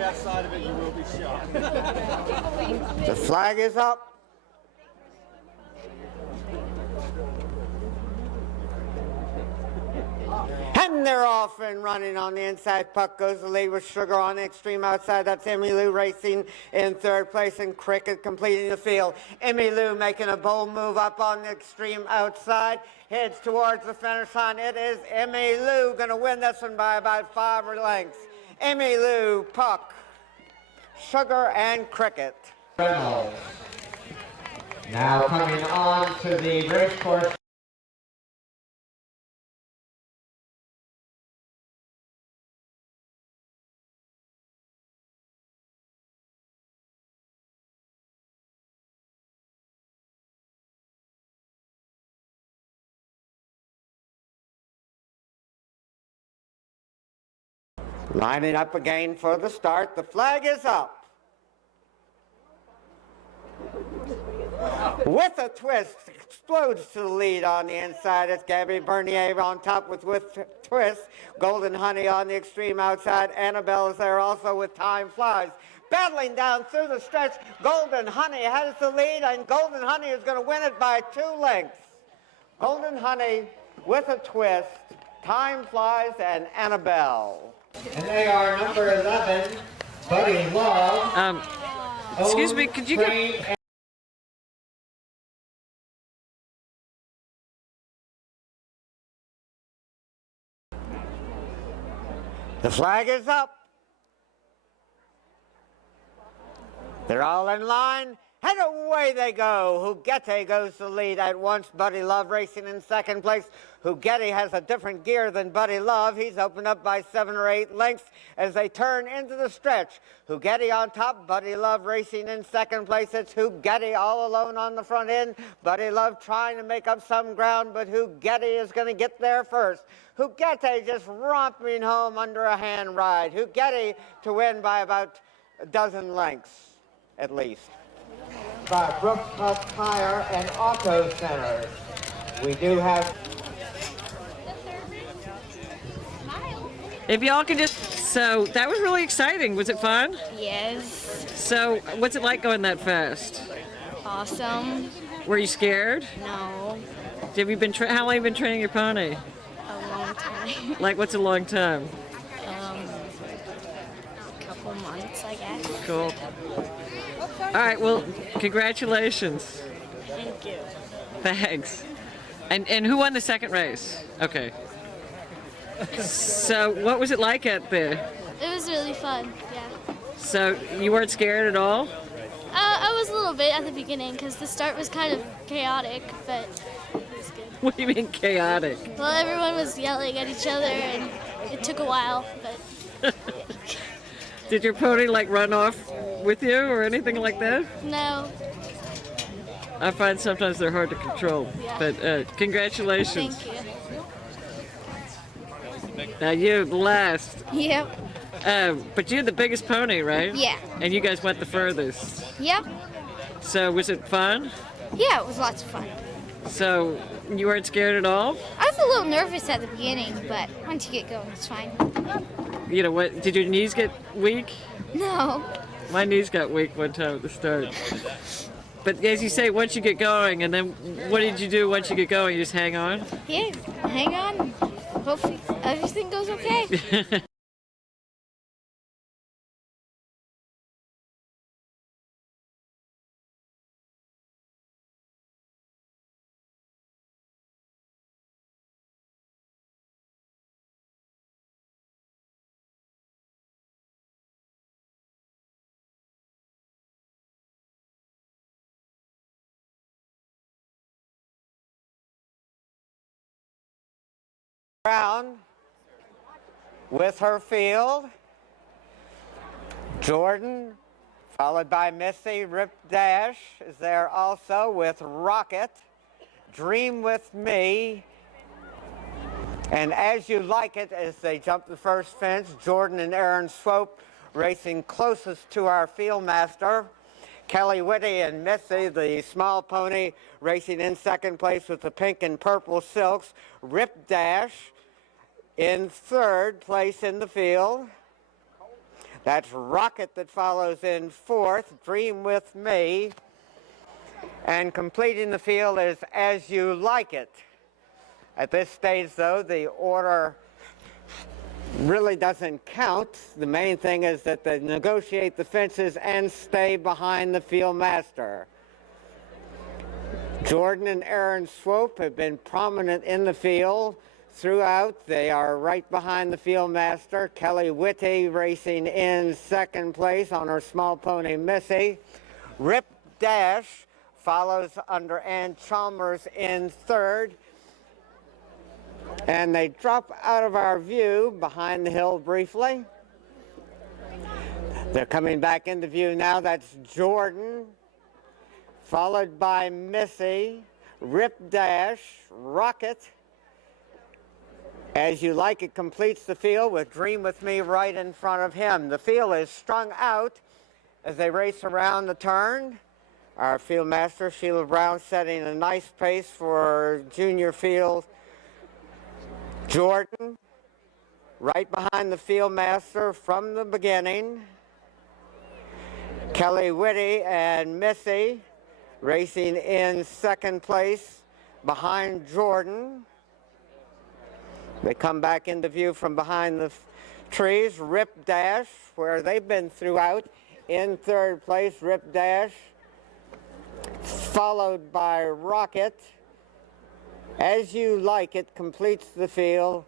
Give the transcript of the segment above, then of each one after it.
Outside of it, you will be shot. The flag is up. And they're off and running on the inside. Puck goes the lead with Sugar on the extreme outside. That's Emmylou racing in third place, and Cricket completing the field. Emmylou making a bold move up on the extreme outside. Heads towards the finish line. It is Emmylou going to win this one by about 5 lengths. Emmylou, Puck, Sugar, and Cricket. Reynolds. Now coming on to the race course. Lining up again for the start. The flag is up. With a twist, explodes to the lead on the inside. It's Gabby Bernier on top with twist. Golden Honey on the extreme outside. Annabelle is there also with Time Flies. Battling down through the stretch. Golden Honey has the lead, and Golden Honey is going to win it by 2 lengths. Golden Honey with a twist, Time Flies, and Annabelle. And they are number 11, Buddy Love. Excuse me, could you get... The flag is up. They're all in line, and away they go. Huguette goes to lead at once. Buddy Love racing in second place. Huguette has a different gear than Buddy Love. He's opened up by 7 or 8 lengths as they turn into the stretch. Huguette on top, Buddy Love racing in second place. It's Huguette all alone on the front end. Buddy Love trying to make up some ground, but Huguette is going to get there first. Huguette just romping home under a hand ride. Huguette to win by about a dozen lengths, at least. By Brooks Puff Tire and Auto Centers. We do have... If y'all could just... So, that was really exciting. Was it fun? Yes. So, what's it like going that fast? Awesome. Were you scared? No. Have you been how long have you been training your pony? A long time. Like, what's a long time? A couple months, I guess. Cool. All right, well, congratulations. Thank you. Thanks. And who won the second race? Okay. So, what was it like out there? It was really fun, yeah. So, you weren't scared at all? I was a little bit at the beginning because the start was kind of chaotic, but it was good. What do you mean chaotic? Well, everyone was yelling at each other, and it took a while, but... Did your pony, like, run off with you or anything like that? No. I find sometimes they're hard to control, Yeah. but congratulations. Thank you. Now you're the last. Yep. But you're the biggest pony, right? Yeah. And you guys went the furthest. Yep. So was it fun? Yeah, it was lots of fun. So you weren't scared at all? I was a little nervous at the beginning, but once you get going, it's fine. You know what? Did your knees get weak? No. My knees got weak one time at the start. But as you say, once you get going, and then what did you do once you get going? You just hang on? Yeah, hang on. Hopefully everything goes okay. Brown with her field. Jordan, followed by Missy. Rip Dash is there also with Rocket. Dream with Me. And As You Like It as they jump the first fence. Jordan and Aaron Swope racing closest to our field master. Kelly Whitty and Missy, the small pony, racing in second place with the pink and purple silks. Rip Dash in third place in the field. That's Rocket that follows in fourth, Dream With Me. And completing the field is As You Like It. At this stage, though, the order really doesn't count. The main thing is that they negotiate the fences and stay behind the field master. Jordan and Aaron Swope have been prominent in the field throughout. They are right behind the field master. Kelly Whitty racing in second place on her small pony Missy. Rip Dash follows under Ann Chalmers in third. And they drop out of our view behind the hill briefly. They're coming back into view now. That's Jordan, followed by Missy, Rip Dash, Rocket. As You Like It completes the field with Dream With Me right in front of him. The field is strung out as they race around the turn. Our field master, Sheila Brown, setting a nice pace for junior field. Jordan, right behind the field master from the beginning. Kelly Whitty and Missy racing in second place behind Jordan. They come back into view from behind the trees. Rip Dash, where they've been throughout, in third place. Rip Dash, followed by Rocket. As You Like It completes the field,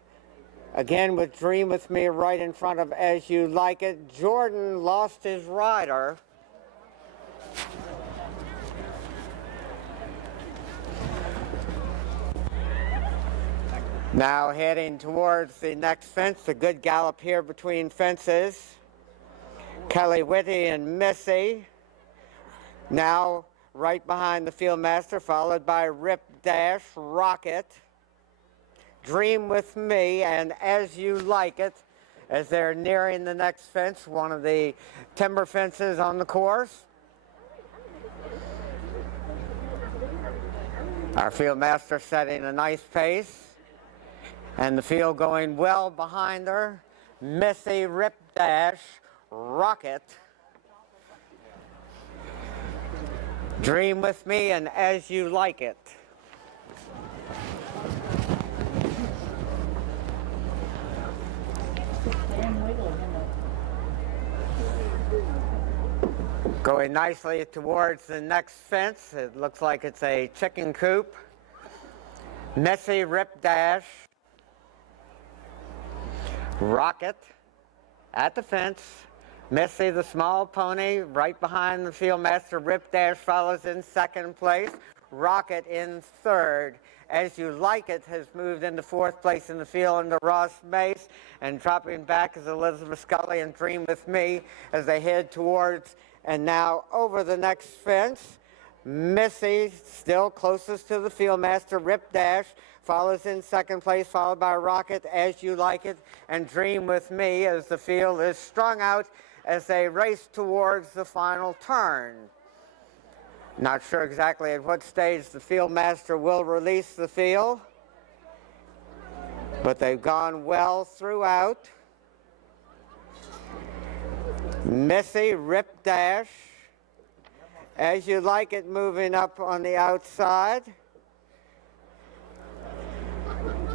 again with Dream With Me right in front of As You Like It. Jordan lost his rider. Now heading towards the next fence, a good gallop here between fences. Kelly Whitty and Missy. Now right behind the field master, followed by Rip Dash, Rocket, Dream With Me, and As You Like It, as they're nearing the next fence, one of the timber fences on the course. Our field master setting a nice pace, and the field going well behind her. Missy, Rip Dash, Rocket, Dream With Me, and As You Like It. Going nicely towards the next fence. It looks like it's a chicken coop. Missy, Rip Dash, Rocket at the fence. Missy, the small pony, right behind the field master. Rip Dash follows in second place. Rocket in third. As You Like It has moved into fourth place in the field under Ross Mace, and dropping back is Elizabeth Scully and Dream With Me as they head towards and now over the next fence. Missy still closest to the field master. Rip Dash follows in second place, followed by Rocket, As You Like It, and Dream With Me as the field is strung out as they race towards the final turn. Not sure exactly at what stage the field master will release the field, but they've gone well throughout. Missy, Rip Dash, As You Like It moving up on the outside.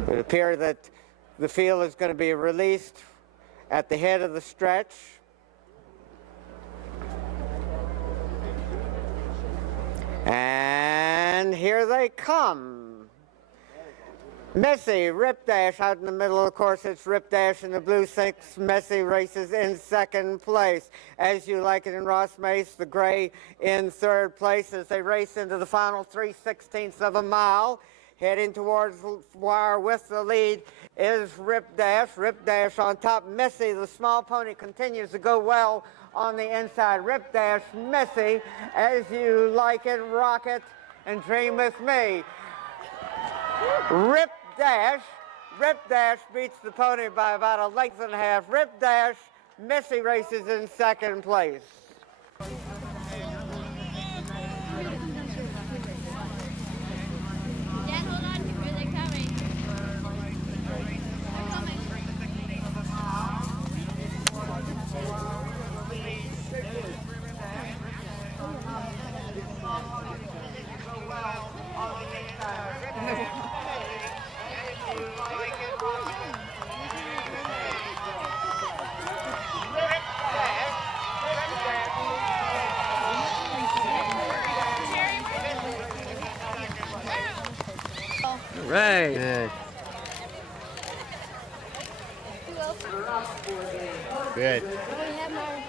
It would appear that the field is going to be released at the head of the stretch. And here they come. Missy, Rip Dash out in the middle of the course. It's Rip Dash in the blue six. Missy races in second place. As You Like It and Ross Mace, the gray, in third place as they race into the final 3/16 of a mile. Heading towards the wire with the lead is Rip Dash. Rip Dash on top. Missy, the small pony, continues to go well on the inside. Rip Dash, Missy, As You Like It, Rocket, and Dream With Me. Rip Dash beats the pony by about a length and a half. Rip Dash, Missy races in second place. Good. We have our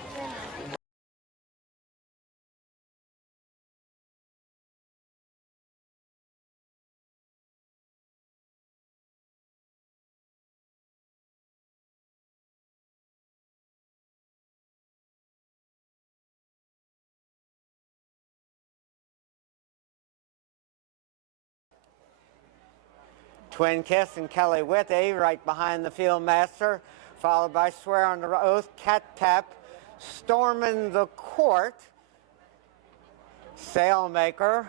Twin Kiss and Kelly Whedbee right behind the field master, followed by Swear Under Oath, Cat Tap, Storming the Court, Sailmaker,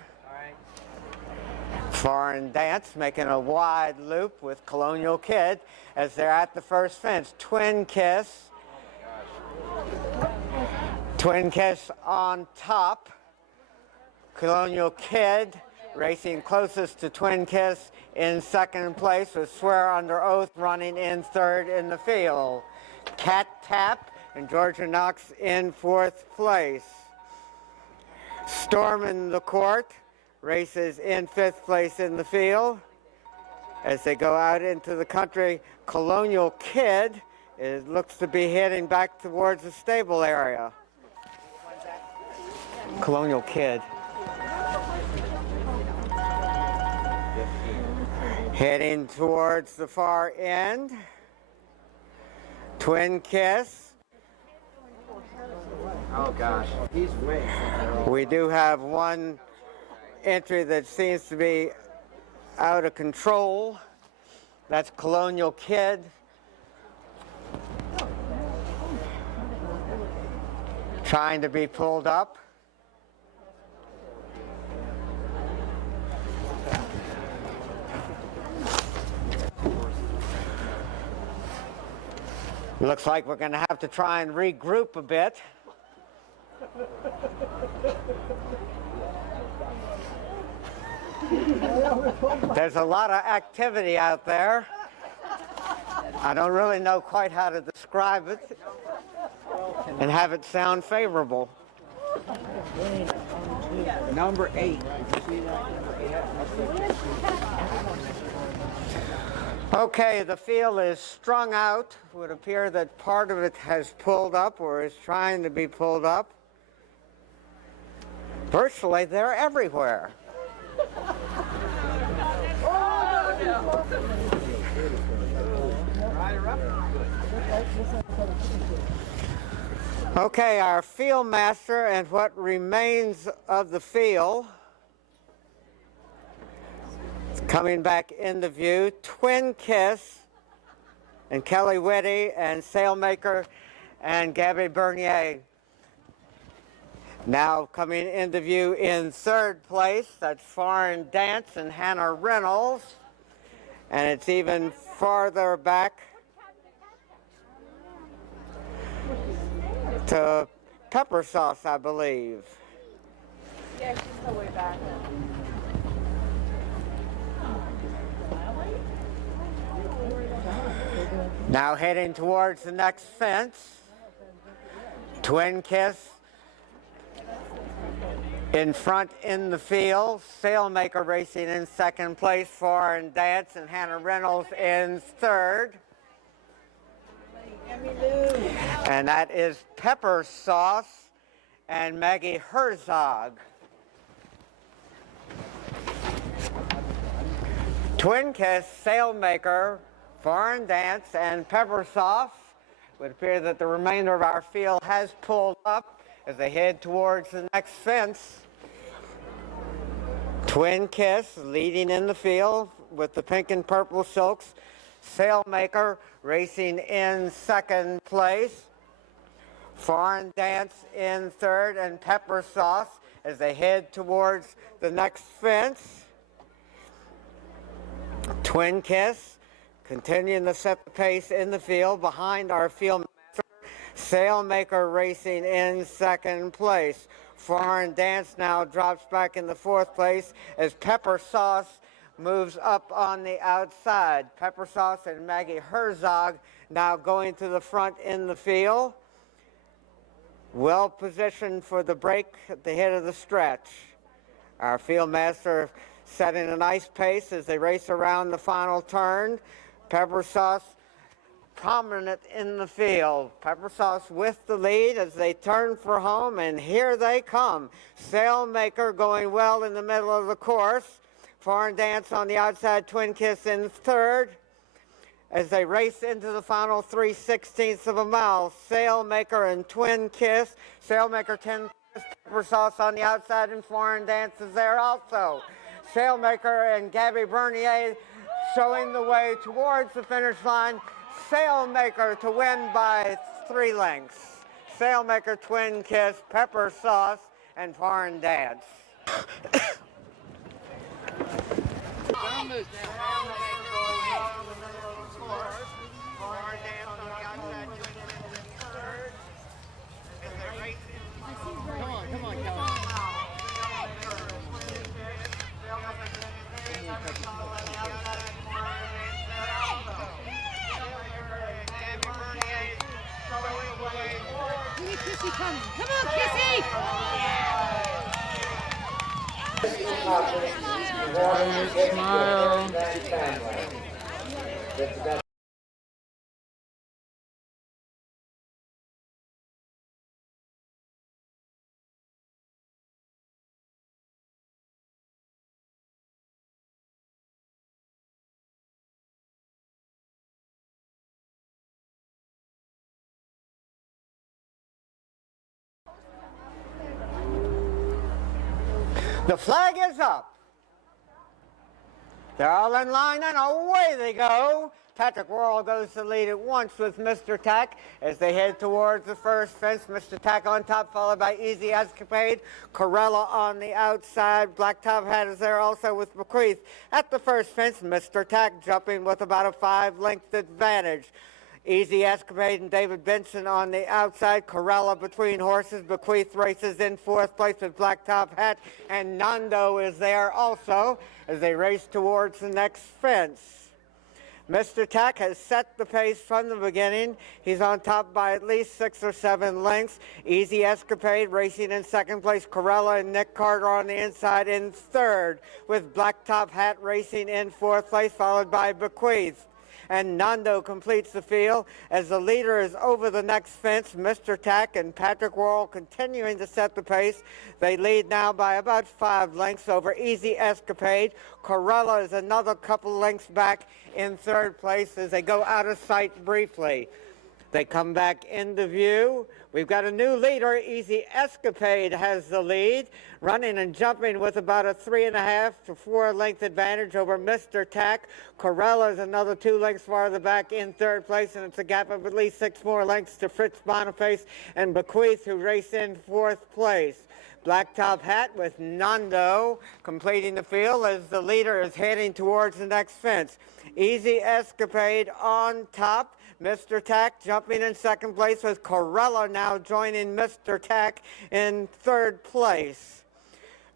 Foreign Dance making a wide loop with Colonial Kid as they're at the first fence. Twin Kiss on top, Colonial Kid racing closest to Twin Kiss in second place with Swear Under Oath running in third in the field. Cat Tap and Georgia Knox in fourth place. Storming the Court races in fifth place in the field. As they go out into the country, Colonial Kid looks to be heading back towards the stable area. Colonial Kid. Heading towards the far end, Twin Kiss. Oh gosh, he's way. We do have one entry that seems to be out of control. That's Colonial Kid. Trying to be pulled up. Looks like we're going to have to try and regroup a bit. There's a lot of activity out there. I don't really know quite how to describe it and have it sound favorable. Number 8. Okay, the field is strung out. It would appear that part of it has pulled up or is trying to be pulled up. Virtually, they're everywhere. Okay, our field master and what remains of the field is coming back into view. Twin Kiss and Kelly Whedbee and Sailmaker and Gabby Bernier. Now coming into view in third place, that's Foreign Dance and Hannah Reynolds. And it's even farther back to Pepper Sauce, I believe. Yeah, she's still way back. Now heading towards the next fence, Twin Kiss in front in the field, Sailmaker racing in second place, Foreign Dance and Hannah Reynolds in third. And that is Pepper Sauce and Maggie Herzog. Twin Kiss, Sailmaker, Foreign Dance, and Pepper Sauce. It would appear that the remainder of our field has pulled up as they head towards the next fence. Twin Kiss leading in the field with the pink and purple silks. Sailmaker racing in second place. Foreign Dance in third, and Pepper Sauce as they head towards the next fence. Twin Kiss continuing to set the pace in the field behind our field master. Sailmaker racing in second place. Foreign Dance now drops back in the fourth place as Pepper Sauce moves up on the outside. Pepper Sauce and Maggie Herzog now going to the front in the field. Well positioned for the break at the head of the stretch. Our field master setting a nice pace as they race around the final turn. Pepper Sauce prominent in the field. Pepper Sauce with the lead as they turn for home, and here they come. Sailmaker going well in the middle of the course. Foreign Dance on the outside, Twin Kiss in third. As they race into the final 3/16 of a mile, Sailmaker and Twin Kiss. Sailmaker 10 Pepper Sauce on the outside, and Foreign Dance is there also. Sailmaker and Gabby Bernier showing the way towards the finish line. Sailmaker to win by 3 lengths. Sailmaker, Twin Kiss, Pepper Sauce, and Foreign Dance. Kissy coming. Come on, Kissy! The flag is up. They're all in line, and away they go. Patrick Worrell goes to lead at once with Mr. Tack as they head towards the first fence. Mr. Tack on top, followed by Easy Escapade. Corella on the outside. Blacktop Hat is there also with Bequeath. At the first fence, Mr. Tack jumping with about a 5-length advantage. Easy Escapade and David Benson on the outside. Corella between horses. Bequeath races in 4th place with Blacktop Hat. And Nando is there also as they race towards the next fence. Mr. Tack has set the pace from the beginning. He's on top by at least 6 or 7 lengths. Easy Escapade racing in 2nd place. Corella and Nick Carter on the inside in 3rd, with Blacktop Hat racing in 4th place, followed by Bequeath. And Nando completes the field as the leader is over the next fence. Mr. Tack and Patrick Worrell continuing to set the pace. They lead now by about 5 lengths over Easy Escapade. Corella is another couple lengths back in 3rd place as they go out of sight briefly. They come back into view. We've got a new leader. Easy Escapade has the lead, running and jumping with about a 3.5 to 4 length advantage over Mr. Tack. Corella is another 2 lengths farther back in 3rd place, and it's a gap of at least 6 more lengths to Fritz Boniface and Bequeath, who race in 4th place. Blacktop Hat with Nando completing the field as the leader is heading towards the next fence. Easy Escapade on top. Mr. Tack jumping in 2nd place with Corella now joining Mr. Tack in 3rd place.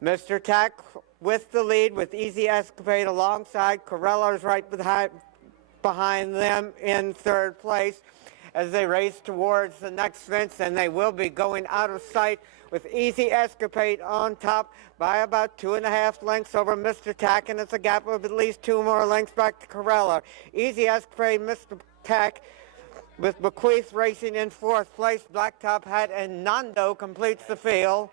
Mr. Tack with the lead with Easy Escapade alongside. Corella is right behind them in 3rd place as they race towards the next fence, and they will be going out of sight with Easy Escapade on top by about 2.5 lengths over Mr. Tack, and it's a gap of at least 2 more lengths back to Corella. Easy Escapade, Mr. Tack with Bequeath racing in 4th place. Blacktop Hat and Nando completes the field,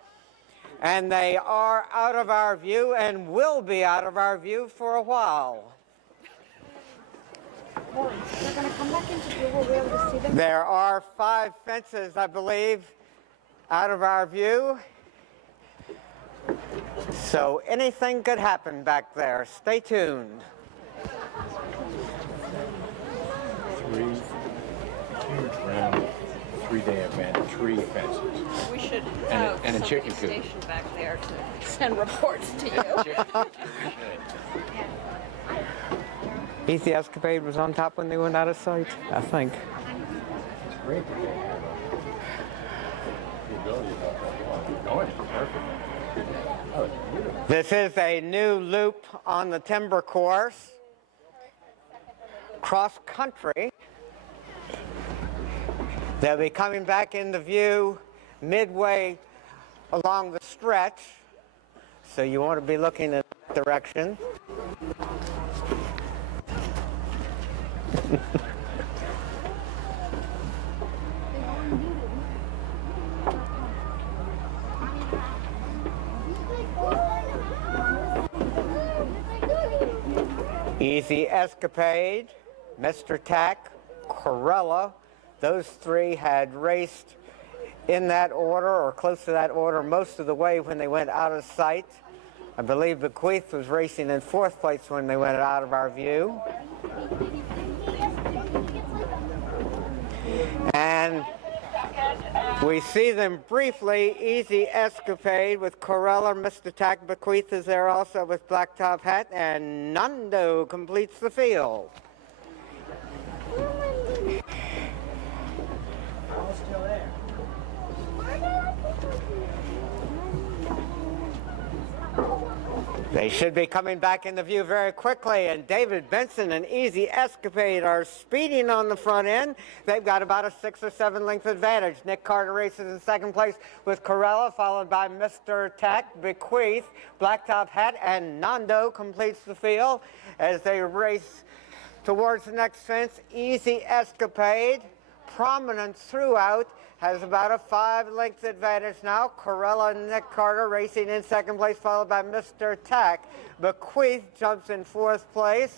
and they are out of our view and will be out of our view for a while. They're going to come back into view. We'll be able to see them. There are 5 fences, I believe, out of our view. So anything could happen back there. Stay tuned. 3 huge round, 3-day event, 3 fences. We should And have a something chicken coop. stationed back there to send reports to you. Easy Escapade was on top when they went out of sight, I think. It's great that they have the ability to keep going. It's perfect. Oh, it's beautiful. This is a new loop on the timber course. Cross country. They'll be coming back into view midway along the stretch, so you want to be looking in that direction. Easy Escapade, Mr. Tack, Corella. Those three had raced in that order or close to that order most of the way when they went out of sight. I believe Bequeath was racing in 4th place when they went out of our view. And we see them briefly. Easy Escapade with Corella, Mr. Tack, Bequeath is there also with Blacktop Hat, and Nando completes the field. They should be coming back into view very quickly, and David Benson and Easy Escapade are speeding on the front end. They've got about a 6 or 7 length advantage. Nick Carter races in 2nd place with Corella, followed by Mr. Tack, Bequeath, Blacktop Hat, and Nando completes the field as they race towards the next fence. Easy Escapade, prominent throughout, has about a 5 length advantage now. Corella and Nick Carter racing in 2nd place, followed by Mr. Tack. Bequeath jumps in 4th place.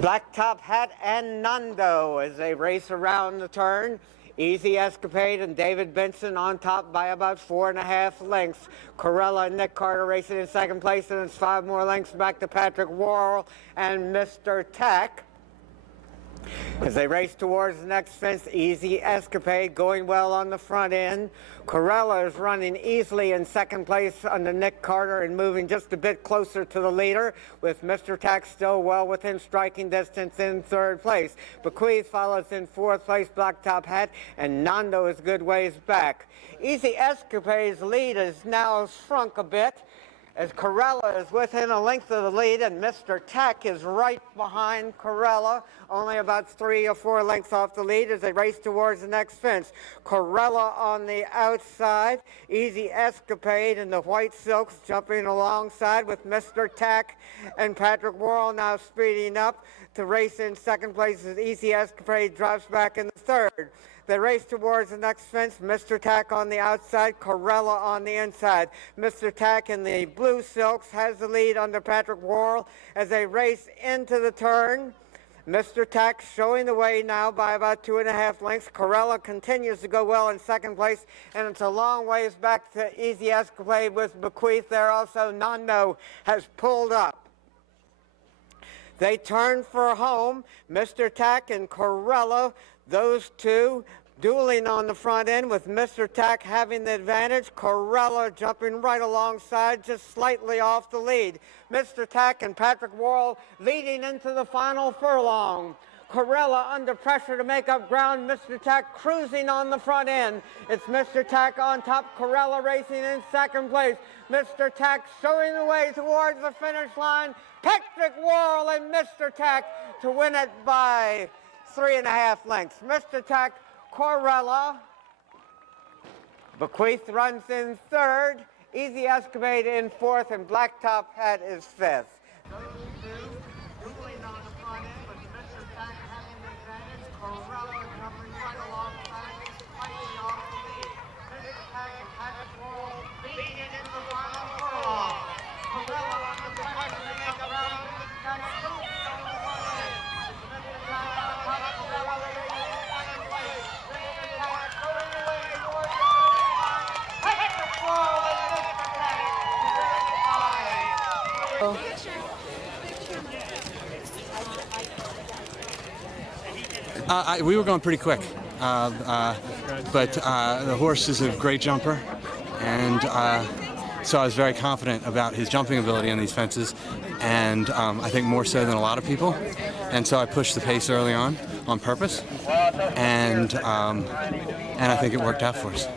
Blacktop Hat and Nando as they race around the turn. Easy Escapade and David Benson on top by about 4.5 lengths. Corella and Nick Carter racing in 2nd place, and it's 5 more lengths back to Patrick Worrell and Mr. Tack. As they race towards the next fence, Easy Escapade going well on the front end. Corella is running easily in 2nd place under Nick Carter and moving just a bit closer to the leader, with Mr. Tack still well within striking distance in 3rd place. Bequeath follows in 4th place, Blacktop Hat, and Nando is good ways back. Easy Escapade's lead is now shrunk a bit, as Corella is within a length of the lead, and Mr. Tack is right behind Corella, only about 3 or 4 lengths off the lead as they race towards the next fence. Corella on the outside, Easy Escapade in the white silks jumping alongside with Mr. Tack and Patrick Worrell now speeding up to race in 2nd place as Easy Escapade drops back in the 3rd. They race towards the next fence. Mr. Tack on the outside, Corella on the inside. Mr. Tack in the blue silks has the lead under Patrick Worrell as they race into the turn. Mr. Tack showing the way now by about 2.5 lengths. Corella continues to go well in 2nd place, and it's a long ways back to Easy Escapade with Bequeath there also. Nando has pulled up. They turn for home. Mr. Tack and Corella, those two dueling on the front end with Mr. Tack having the advantage. Corella jumping right alongside, just slightly off the lead. Mr. Tack and Patrick Worrell leading into the final furlong. Corella under pressure to make up ground. Mr. Tack cruising on the front end. It's Mr. Tack on top. Corella racing in 2nd place. Mr. Tack showing the way towards the finish line. Patrick Worrell and Mr. Tack to win it by 3.5 lengths. Mr. Tack, Corella. Bequeath runs in 3rd. Easy Escapade in 4th, and Blacktop Hat is 5th. Those two dueling on the front end with Mr. Tack having the advantage. Corella jumping right alongside, slightly off the lead. Mr. Tack and Patrick Worrell leading into the final furlong. Corella on the pressure to make a round. Mr. Tack cruising on the front end. Mr. Tack on top. Corella racing in 2nd place. Mr. Tack going away towards the finish line. Patrick Worrell and Mr. Tack to win it by. We were going pretty quick, but the horse is a great jumper, and so I was very confident about his jumping ability on these fences, and I think more so than a lot of people, and so I pushed the pace early on purpose, and I think it worked out for us.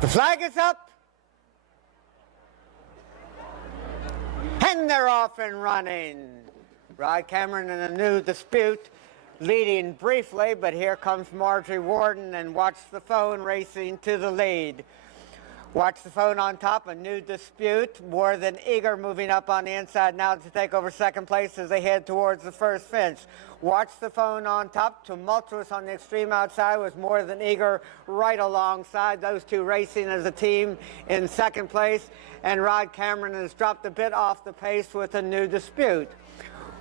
The flag is up, and they're off and running. Rod Cameron in a new dispute, leading briefly, but here comes Marjorie Warden and Watch the Phone racing to the lead. Watch the phone on top, a new dispute. More Than Eager moving up on the inside now to take over second place as they head towards the first fence. Watch the phone on top, Tumultuous on the extreme outside with More Than Eager right alongside. Those two racing as a team in second place. And Rod Cameron has dropped a bit off the pace with a new dispute.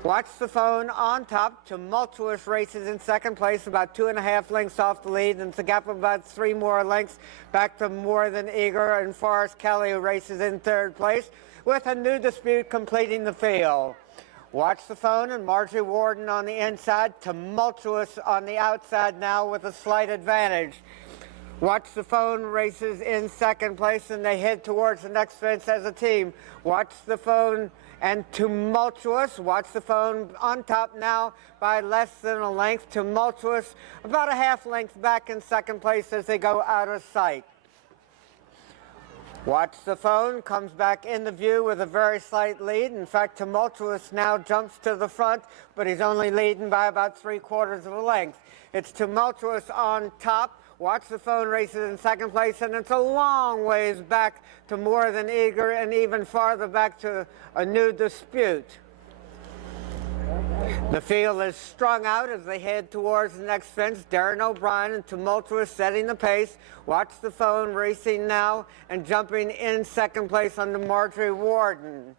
Watch the phone on top, Tumultuous races in second place, about 2.5 lengths off the lead, and it's a gap of about 3 more lengths back to More Than Eager, and Forrest Kelly who races in third place with a new dispute completing the field. Watch the phone and Marjorie Warden on the inside, Tumultuous on the outside now with a slight advantage. Watch the phone races in second place and they head towards the next fence as a team. Watch the phone and Tumultuous. Watch the phone on top now by less than a length. Tumultuous about a half length back in second place as they go out of sight. Watch the phone comes back into view with a very slight lead. In fact, Tumultuous now jumps to the front, but he's only leading by about 3/4 of a length. It's Tumultuous on top. Watch the phone races in second place, and it's a long ways back to More Than Eager and even farther back to a new dispute. The field is strung out as they head towards the next fence. Darren O'Brien and Tumultuous setting the pace. Watch the phone racing now and jumping in second place under Marjorie Warden.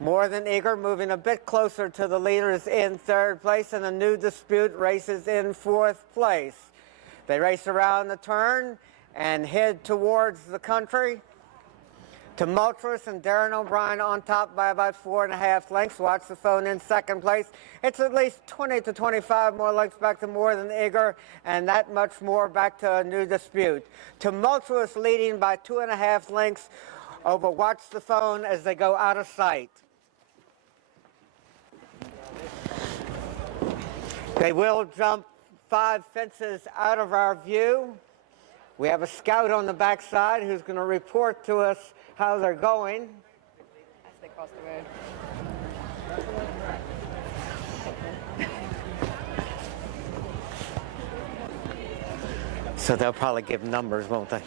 More Than Eager moving a bit closer to the leaders in third place, and a new dispute races in fourth place. They race around the turn and head towards the country. Tumultuous and Darren O'Brien on top by about 4.5 lengths. Watch the phone in second place. It's at least 20 to 25 more lengths back to More Than Eager, and that much more back to a new dispute. Tumultuous leading by 2.5 lengths over Watch the Phone as they go out of sight. They will jump 5 fences out of our view. We have a scout on the backside who's going to report to us how they're going. As they cross the road. So they'll probably give numbers, won't they?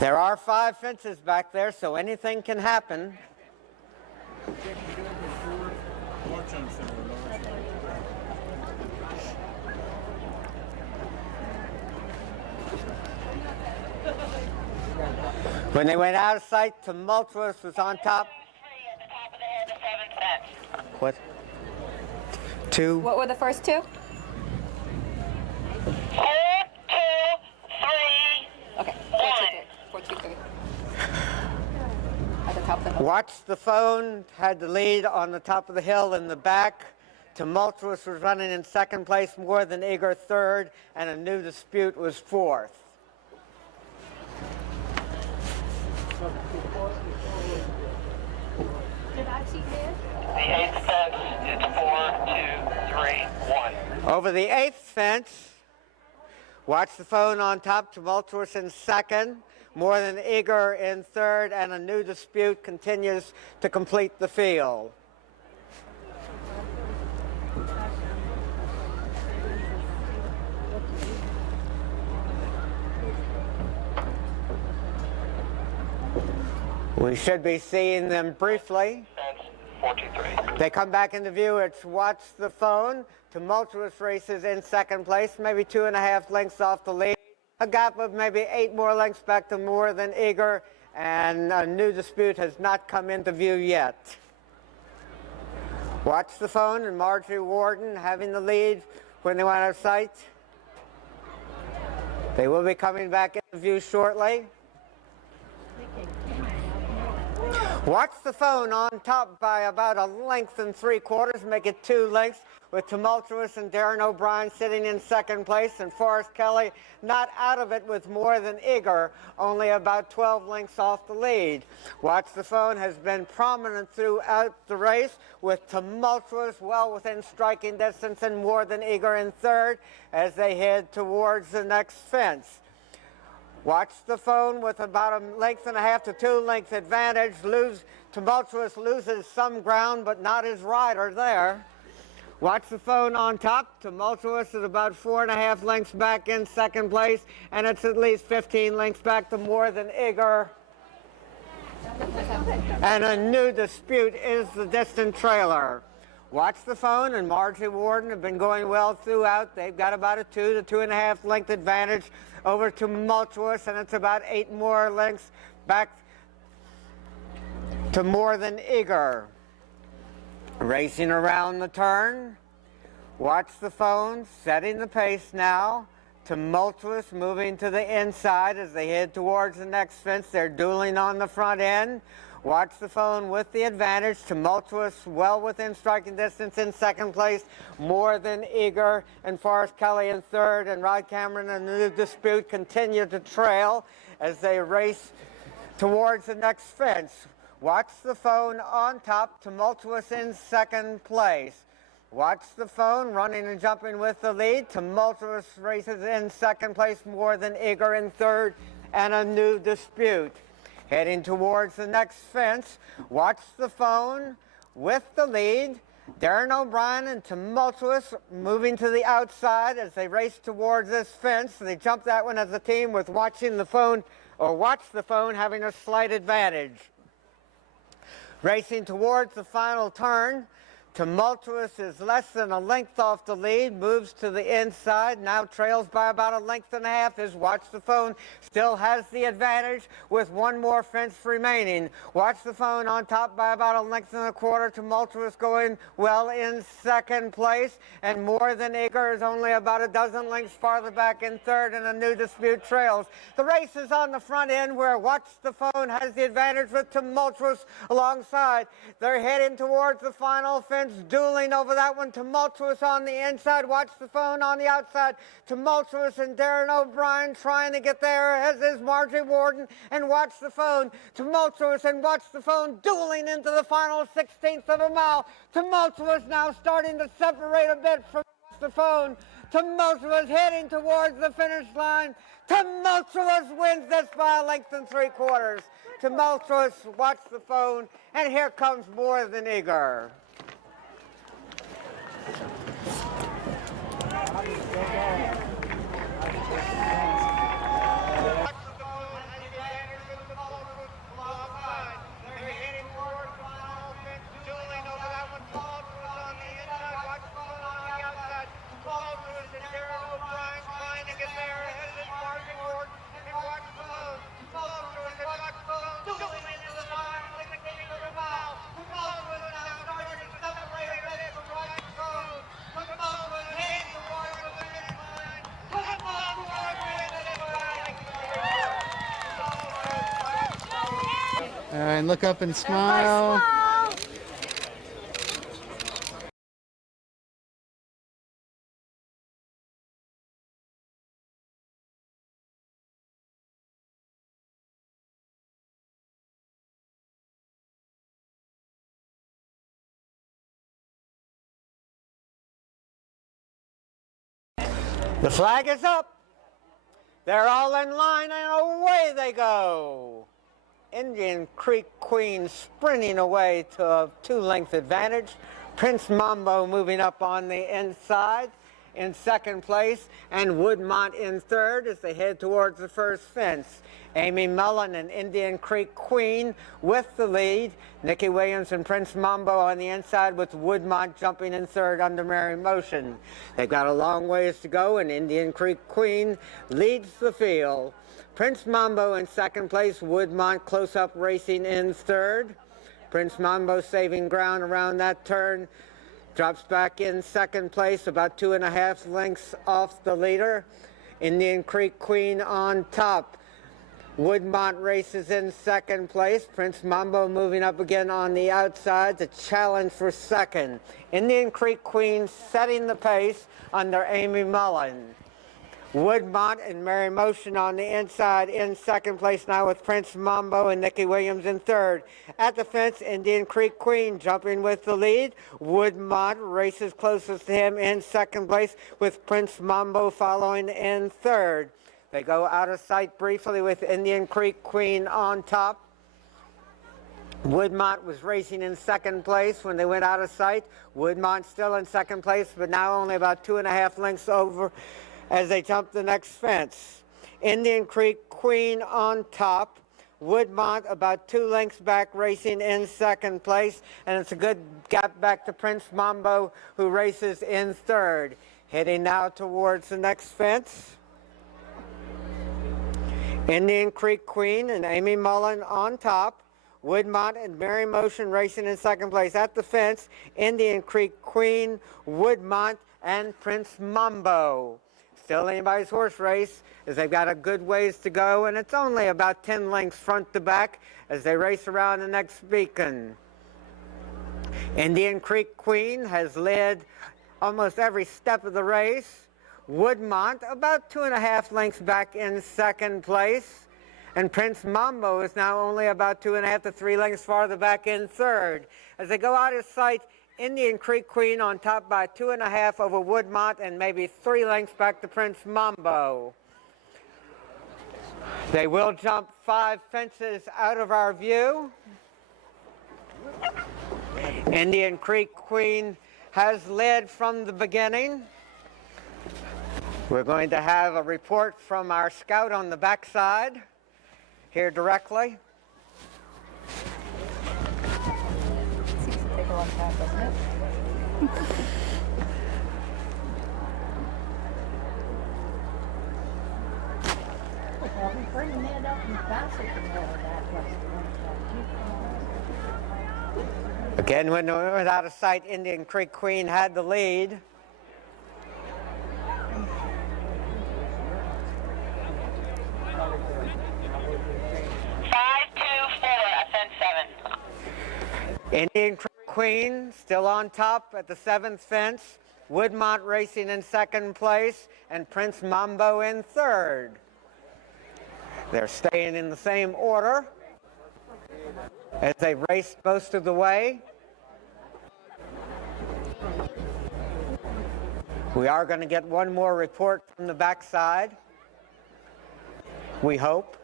There are 5 fences back there, so anything can happen. When they went out of sight, Tumultuous was on top. What? 2. What were the first 2? 4, 2, 3. Okay. 4, 2, 3. At the top of the hill. Watch the Phone had the lead on the top of the hill in the back. Tumultuous was running in second place, More Than Eager third, and a new dispute was fourth. The 8th fence, it's 4, 2, 3, 1. Over the 8th fence, Watch the Phone on top, Tumultuous in second, More Than Eager in third, and a new dispute continues to complete the field. We should be seeing them briefly. Fence, 423. They come back into view. It's Watch the Phone. Tumultuous races in second place, maybe 2.5 lengths off the lead. A gap of maybe 8 more lengths back to More Than Eager, and a new dispute has not come into view yet. Watch the Phone and Marjorie Warden having the lead when they went out of sight. They will be coming back into view shortly. Watch the Phone on top by about 1 3/4 lengths, make it 2 lengths, with Tumultuous and Darren O'Brien sitting in second place, and Forrest Kelly not out of it with More Than Eager, only about 12 lengths off the lead. Watch the Phone has been prominent throughout the race, with Tumultuous well within striking distance and More Than Eager in third as they head towards the next fence. Watch the Phone with about 1.5 to 2 length advantage. Tumultuous loses some ground, but not his rider there. Watch the phone on top. Tumultuous is about 4.5 lengths back in second place, and it's at least 15 lengths back to More Than Eager. And a new dispute is the distant trailer. Watch the phone and Margie Warden have been going well throughout. They've got about a 2 to 2.5 length advantage over Tumultuous, and it's about 8 more lengths back to More Than Eager. Racing around the turn. Watch the phone, setting the pace now. Tumultuous moving to the inside as they head towards the next fence. They're dueling on the front end. Watch the phone with the advantage. Tumultuous well within striking distance in second place. More Than Eager and Forrest Kelly in third. And Rod Cameron and the new dispute continue to trail as they race towards the next fence. Watch the phone on top. Tumultuous in second place. Watch the phone running and jumping with the lead. Tumultuous races in second place. More Than Eager in third. And a new dispute. Heading towards the next fence. Watch the phone with the lead. Darren O'Brien and Tumultuous moving to the outside as they race towards this fence. They jump that one as a team with Watching the Phone, or Watch the Phone, having a slight advantage. Racing towards the final turn. Tumultuous is less than a length off the lead, moves to the inside, now trails by about 1.5 lengths as Watch the Phone still has the advantage with one more fence remaining. Watch the Phone on top by about 1.25 lengths. Tumultuous going well in second place, and More Than Eager is only about a dozen lengths farther back in third, and a new dispute trails. The race is on the front end where Watch the Phone has the advantage with Tumultuous alongside. They're heading towards the final fence, dueling over that one. Tumultuous on the inside, Watch the Phone on the outside. Tumultuous and Darren O'Brien trying to get there, as is Margie Warden and Watch the Phone. Tumultuous and Watch the Phone dueling into the final 1/16 of a mile. Tumultuous now starting to separate a bit from Watch the Phone. Tumultuous heading towards the finish line. Tumultuous wins this by 1.75 lengths. Tumultuous, Watch the Phone, and here comes More Than Eager. And look up and smile. The flag is up. They're all in line, and away they go. Indian Creek Queen sprinting away to a 2-length advantage. Prince Mambo moving up on the inside in second place, and Woodmont in third as they head towards the first fence. Amy Mullen and Indian Creek Queen with the lead. Nikki Williams and Prince Mambo on the inside, with Woodmont jumping in third under Mary Motion. They've got a long ways to go, and Indian Creek Queen leads the field. Prince Mambo in second place, Woodmont close up racing in third. Prince Mambo saving ground around that turn, drops back in second place, about 2.5 lengths off the leader. Indian Creek Queen on top. Woodmont races in second place. Prince Mambo moving up again on the outside to challenge for second. Indian Creek Queen setting the pace under Amy Mullen. Woodmont and Mary Motion on the inside in second place now, with Prince Mambo and Nikki Williams in third. At the fence, Indian Creek Queen jumping with the lead. Woodmont races closest to him in second place, with Prince Mambo following in third. They go out of sight briefly with Indian Creek Queen on top. Woodmont was racing in second place when they went out of sight. Woodmont still in second place, but now only about 2.5 lengths over as they jump the next fence. Indian Creek Queen on top. Woodmont about 2 lengths back, racing in second place, and it's a good gap back to Prince Mambo, who races in third. Heading now towards the next fence. Indian Creek Queen and Amy Mullen on top. Woodmont and Mary Motion racing in second place. At the fence, Indian Creek Queen, Woodmont, and Prince Mambo. Still anybody's horse race, as they've got a good ways to go, and it's only about 10 lengths front to back as they race around the next beacon. Indian Creek Queen has led almost every step of the race. Woodmont about 2.5 lengths back in second place. And Prince Mambo is now only about 2.5 to 3 lengths farther back in third. As they go out of sight, Indian Creek Queen on top by 2.5 over Woodmont and maybe 3 lengths back to Prince Mambo. They will jump 5 fences out of our view. Indian Creek Queen has led from the beginning. We're going to have a report from our scout on the backside here directly. Seems to take a long time, doesn't it? Well, we bring that up and pass it from there, that Again, when we were out of sight, Indian Creek Queen had the lead. Indian Creek Queen still on top at the 7th fence. Woodmont racing in second place, and Prince Mambo in third. They're staying in the same order as they raced most of the way. We are going to get one more report from the backside, we hope.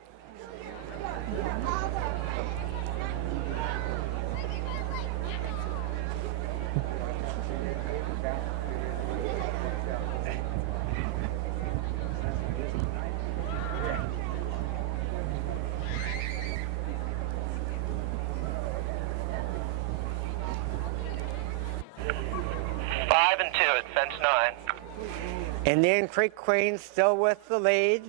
Fence 9. Indian Creek Queen still with the lead.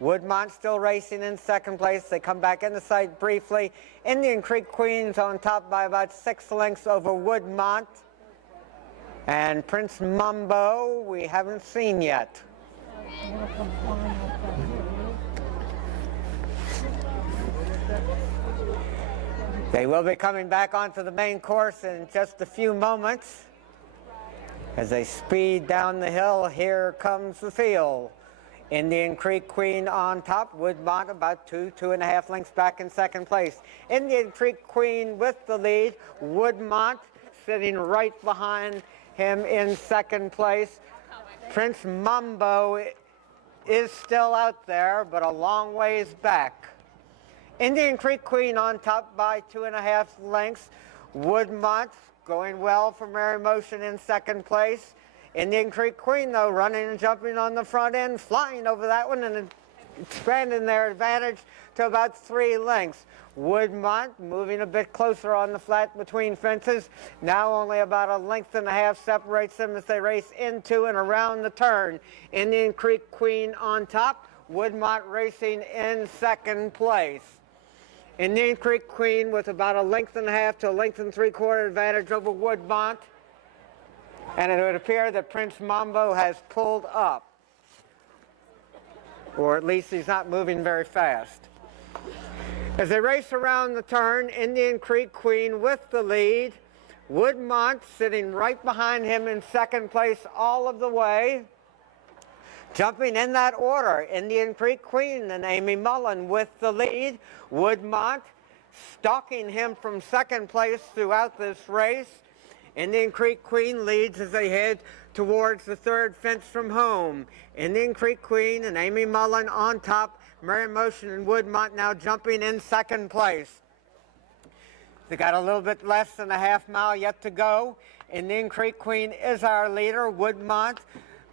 Woodmont still racing in second place. They come back into sight briefly. Indian Creek Queen's on top by about 6 lengths over Woodmont. And Prince Mambo, we haven't seen yet. They will be coming back onto the main course in just a few moments. As they speed down the hill, here comes the field. Indian Creek Queen on top, Woodmont about 2.5 lengths back in second place. Indian Creek Queen with the lead, Woodmont sitting right behind him in second place. Prince Mambo is still out there, but a long ways back. Indian Creek Queen on top by 2.5 lengths. Woodmont going well for Mary Motion in second place. Indian Creek Queen, though, running and jumping on the front end, flying over that one and expanding their advantage to about 3 lengths. Woodmont moving a bit closer on the flat between fences. Now only about 1.5 lengths separates them as they race into and around the turn. Indian Creek Queen on top, Woodmont racing in second place. Indian Creek Queen with about 1.5 lengths to 1 3/4 lengths advantage over Woodmont. And it would appear that Prince Mambo has pulled up. Or at least he's not moving very fast. As they race around the turn, Indian Creek Queen with the lead. Woodmont sitting right behind him in second place all of the way. Jumping in that order, Indian Creek Queen and Amy Mullen with the lead. Woodmont stalking him from second place throughout this race. Indian Creek Queen leads as they head towards the 3rd fence from home. Indian Creek Queen and Amy Mullen on top. Mary Motion and Woodmont now jumping in second place. They got a little bit less than a half mile yet to go. Indian Creek Queen is our leader. Woodmont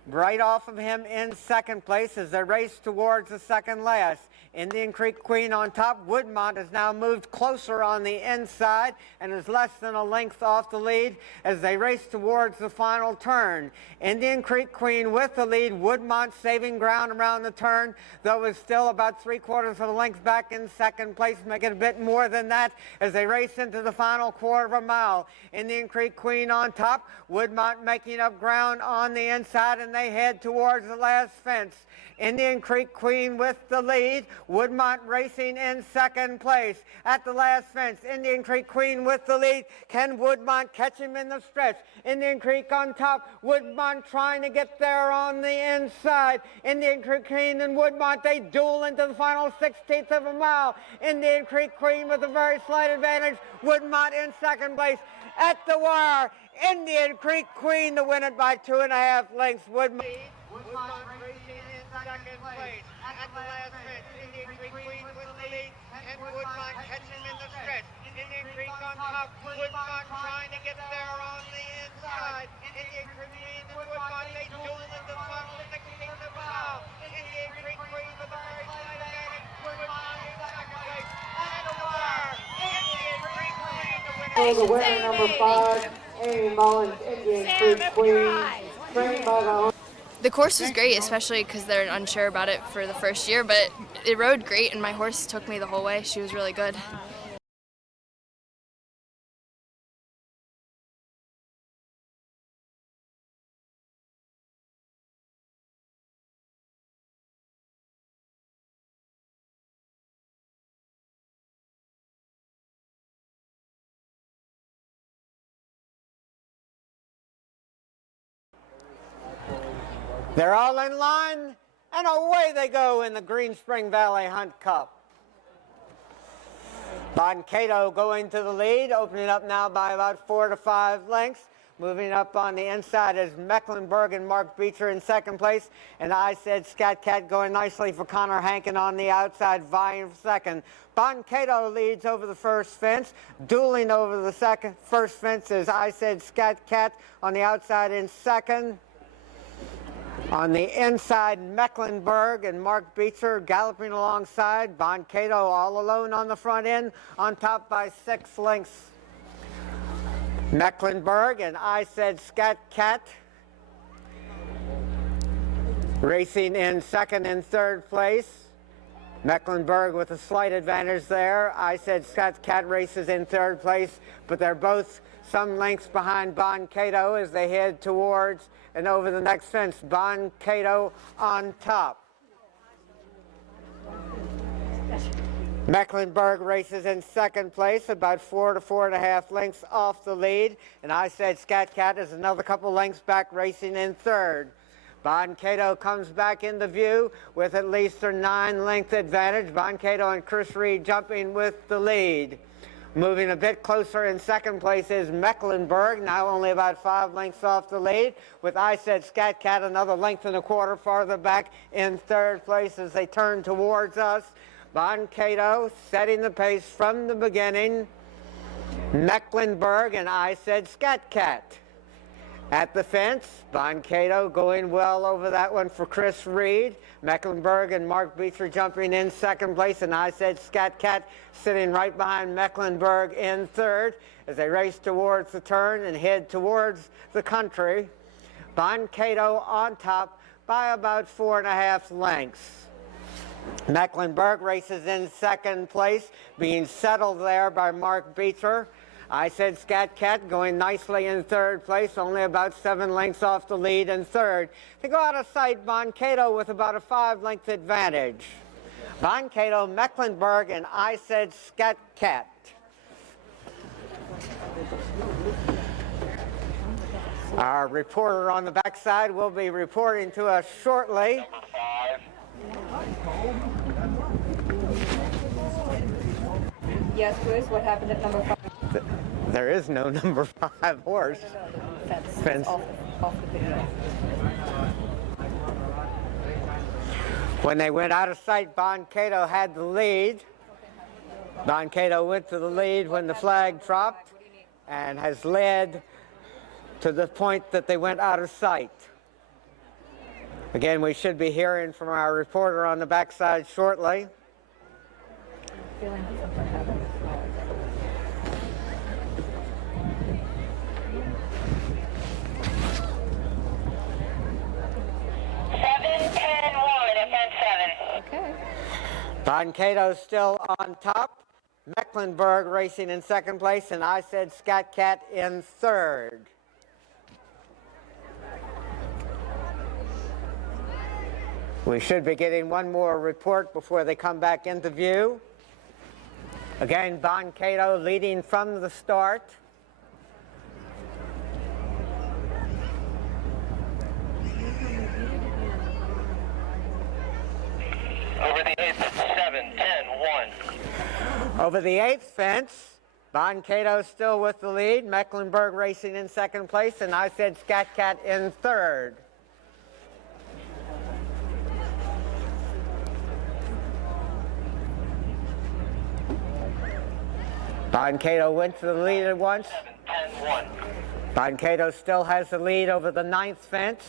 right off of him in second place as they race towards the second last. Indian Creek Queen on top. Woodmont has now moved closer on the inside and is less than a length off the lead as they race towards the final turn. Indian Creek Queen with the lead. Woodmont saving ground around the turn, though is still about 3/4 of a length back in second place, making a bit more than that as they race into the final quarter of a mile. Indian Creek Queen on top. Woodmont making up ground on the inside, and they head towards the last fence. Indian Creek Queen with the lead. Woodmont racing in second place. At the last fence, Indian Creek Queen with the lead. Can Woodmont catch him in the stretch? Indian Creek on top. Woodmont trying to get there on the inside. Indian Creek Queen and Woodmont, they duel into the final 1/16 of a mile. Indian Creek Queen with a very slight advantage. Woodmont in second place. At the wire, Indian Creek Queen to win it by 2.5 lengths. Woodmont racing in second place. At the last fence, Indian Creek Queen with the lead, and Woodmont catching him in the stretch. Indian Creek on top. Woodmont trying to get there on the inside. Indian Creek Queen and Woodmont, they duel in the final 16th of a mile. Indian Creek Queen with a very slight advantage. Woodmont in second place. At the wire, Indian Creek Queen to win it. The winner, number 5, Amy Mullins, Indian Creek Queen, trained by the... The course was great, especially because they're unsure about it for the first year, but it rode great and my horse took me the whole way. She was really good. They're all in line, and away they go in the Green Spring Valley Hunt Cup. Boncato going to the lead, opening up now by about 4 to 5 lengths. Moving up on the inside is Mecklenburg and Mark Beecher in second place. And I said Scat Cat going nicely for Connor Hankin on the outside, vying for second. Boncato leads over the first fence. Dueling over the first fence is I said Scat Cat on the outside in second. On the inside, Mecklenburg and Mark Beecher galloping alongside. Boncato all alone on the front end, on top by 6 lengths. Mecklenburg and I said Scat Cat racing in second and third place. Mecklenburg with a slight advantage there. I said Scat Cat races in third place, but they're both some lengths behind Boncato as they head towards and over the next fence. Boncato on top. Mecklenburg races in second place, about 4 to 4.5 lengths off the lead. And I said Scat Cat is another couple lengths back, racing in third. Boncato comes back into view with at least a 9-length advantage. Boncato and Chris Reed jumping with the lead. Moving a bit closer in second place is Mecklenburg, now only about 5 lengths off the lead, with I said Scat Cat another length and a quarter farther back in third place as they turn towards us. Boncato setting the pace from the beginning. Mecklenburg and I said Scat Cat. At the fence, Boncato going well over that one for Chris Reed. Mecklenburg and Mark Beecher jumping in second place, and I said Scat Cat sitting right behind Mecklenburg in third as they race towards the turn and head towards the country. Boncato on top by about 4.5 lengths. Mecklenburg races in second place, being settled there by Mark Beecher. I said Scat Cat going nicely in third place, only about 7 lengths off the lead in third. They go out of sight, Boncato with about a 5-length advantage. Boncato, Mecklenburg, and I said Scat Cat. Our reporter on the backside will be reporting to us shortly. Yes, Bruce, what happened at number 5? There is no number 5 horse. Fence. Off the video. When they went out of sight, Boncato had the lead. Boncato went to the lead when the flag dropped and has led to the point that they went out of sight. Again, we should be hearing from our reporter on the backside shortly. Feeling something happened. 7-10-1, offense 7. Okay. Boncato still on top. Mecklenburg racing in second place, and I said Scat Cat in third. We should be getting one more report before they come back into view. Again, Boncato leading from the start. Over the 8th, 7-10-1. Over the 8th fence, Boncato still with the lead. Mecklenburg racing in second place, and I said Scat Cat in third. Boncato went to the lead at once. 7-10-1. Boncato still has the lead over the 9th fence.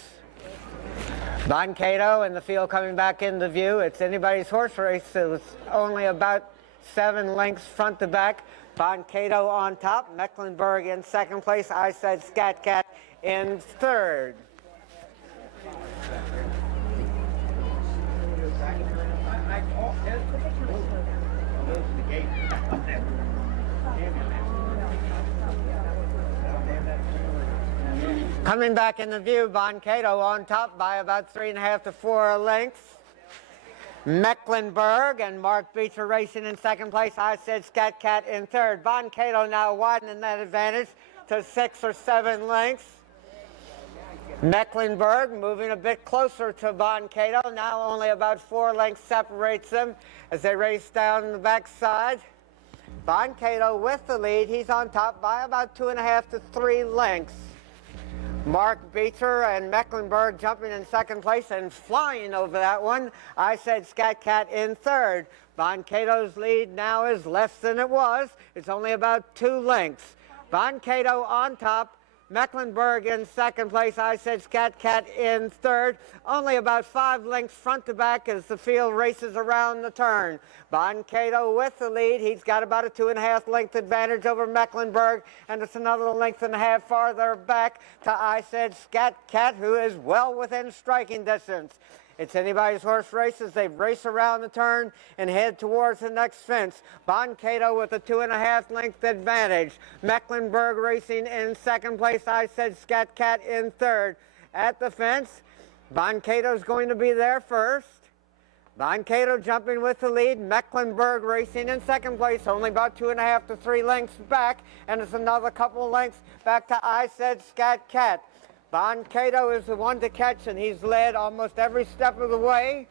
Boncato and the field coming back into view. It's anybody's horse race. It's only about 7 lengths front to back. Boncato on top. Mecklenburg in second place. I said Scat Cat in third. Coming back into view, Boncato on top by about 3.5 to 4 lengths. Mecklenburg and Mark Beecher racing in second place. I said Scat Cat in third. Boncato now widening that advantage to 6 or 7 lengths. Mecklenburg moving a bit closer to Boncato. Now only about 4 lengths separates them as they race down the backside. Boncato with the lead. He's on top by about 2.5 to 3 lengths. Mark Beecher and Mecklenburg jumping in second place and flying over that one. I said Scat Cat in third. Boncato's lead now is less than it was. It's only about 2 lengths. Boncato on top. Mecklenburg in second place. I said Scat Cat in third. Only about 5 lengths front to back as the field races around the turn. Boncato with the lead. He's got about a 2.5 length advantage over Mecklenburg, and it's another 1.5 lengths farther back to I said Scat Cat, who is well within striking distance. It's anybody's horse race as they race around the turn and head towards the next fence. Boncato with a 2.5 length advantage. Mecklenburg racing in second place. I said Scat Cat in third. At the fence, Boncato's going to be there first. Boncato jumping with the lead. Mecklenburg racing in second place, only about 2.5 to 3 lengths back, and it's another couple lengths back to I said Scat Cat. Boncato is the one to catch, and he's led almost every step of the way.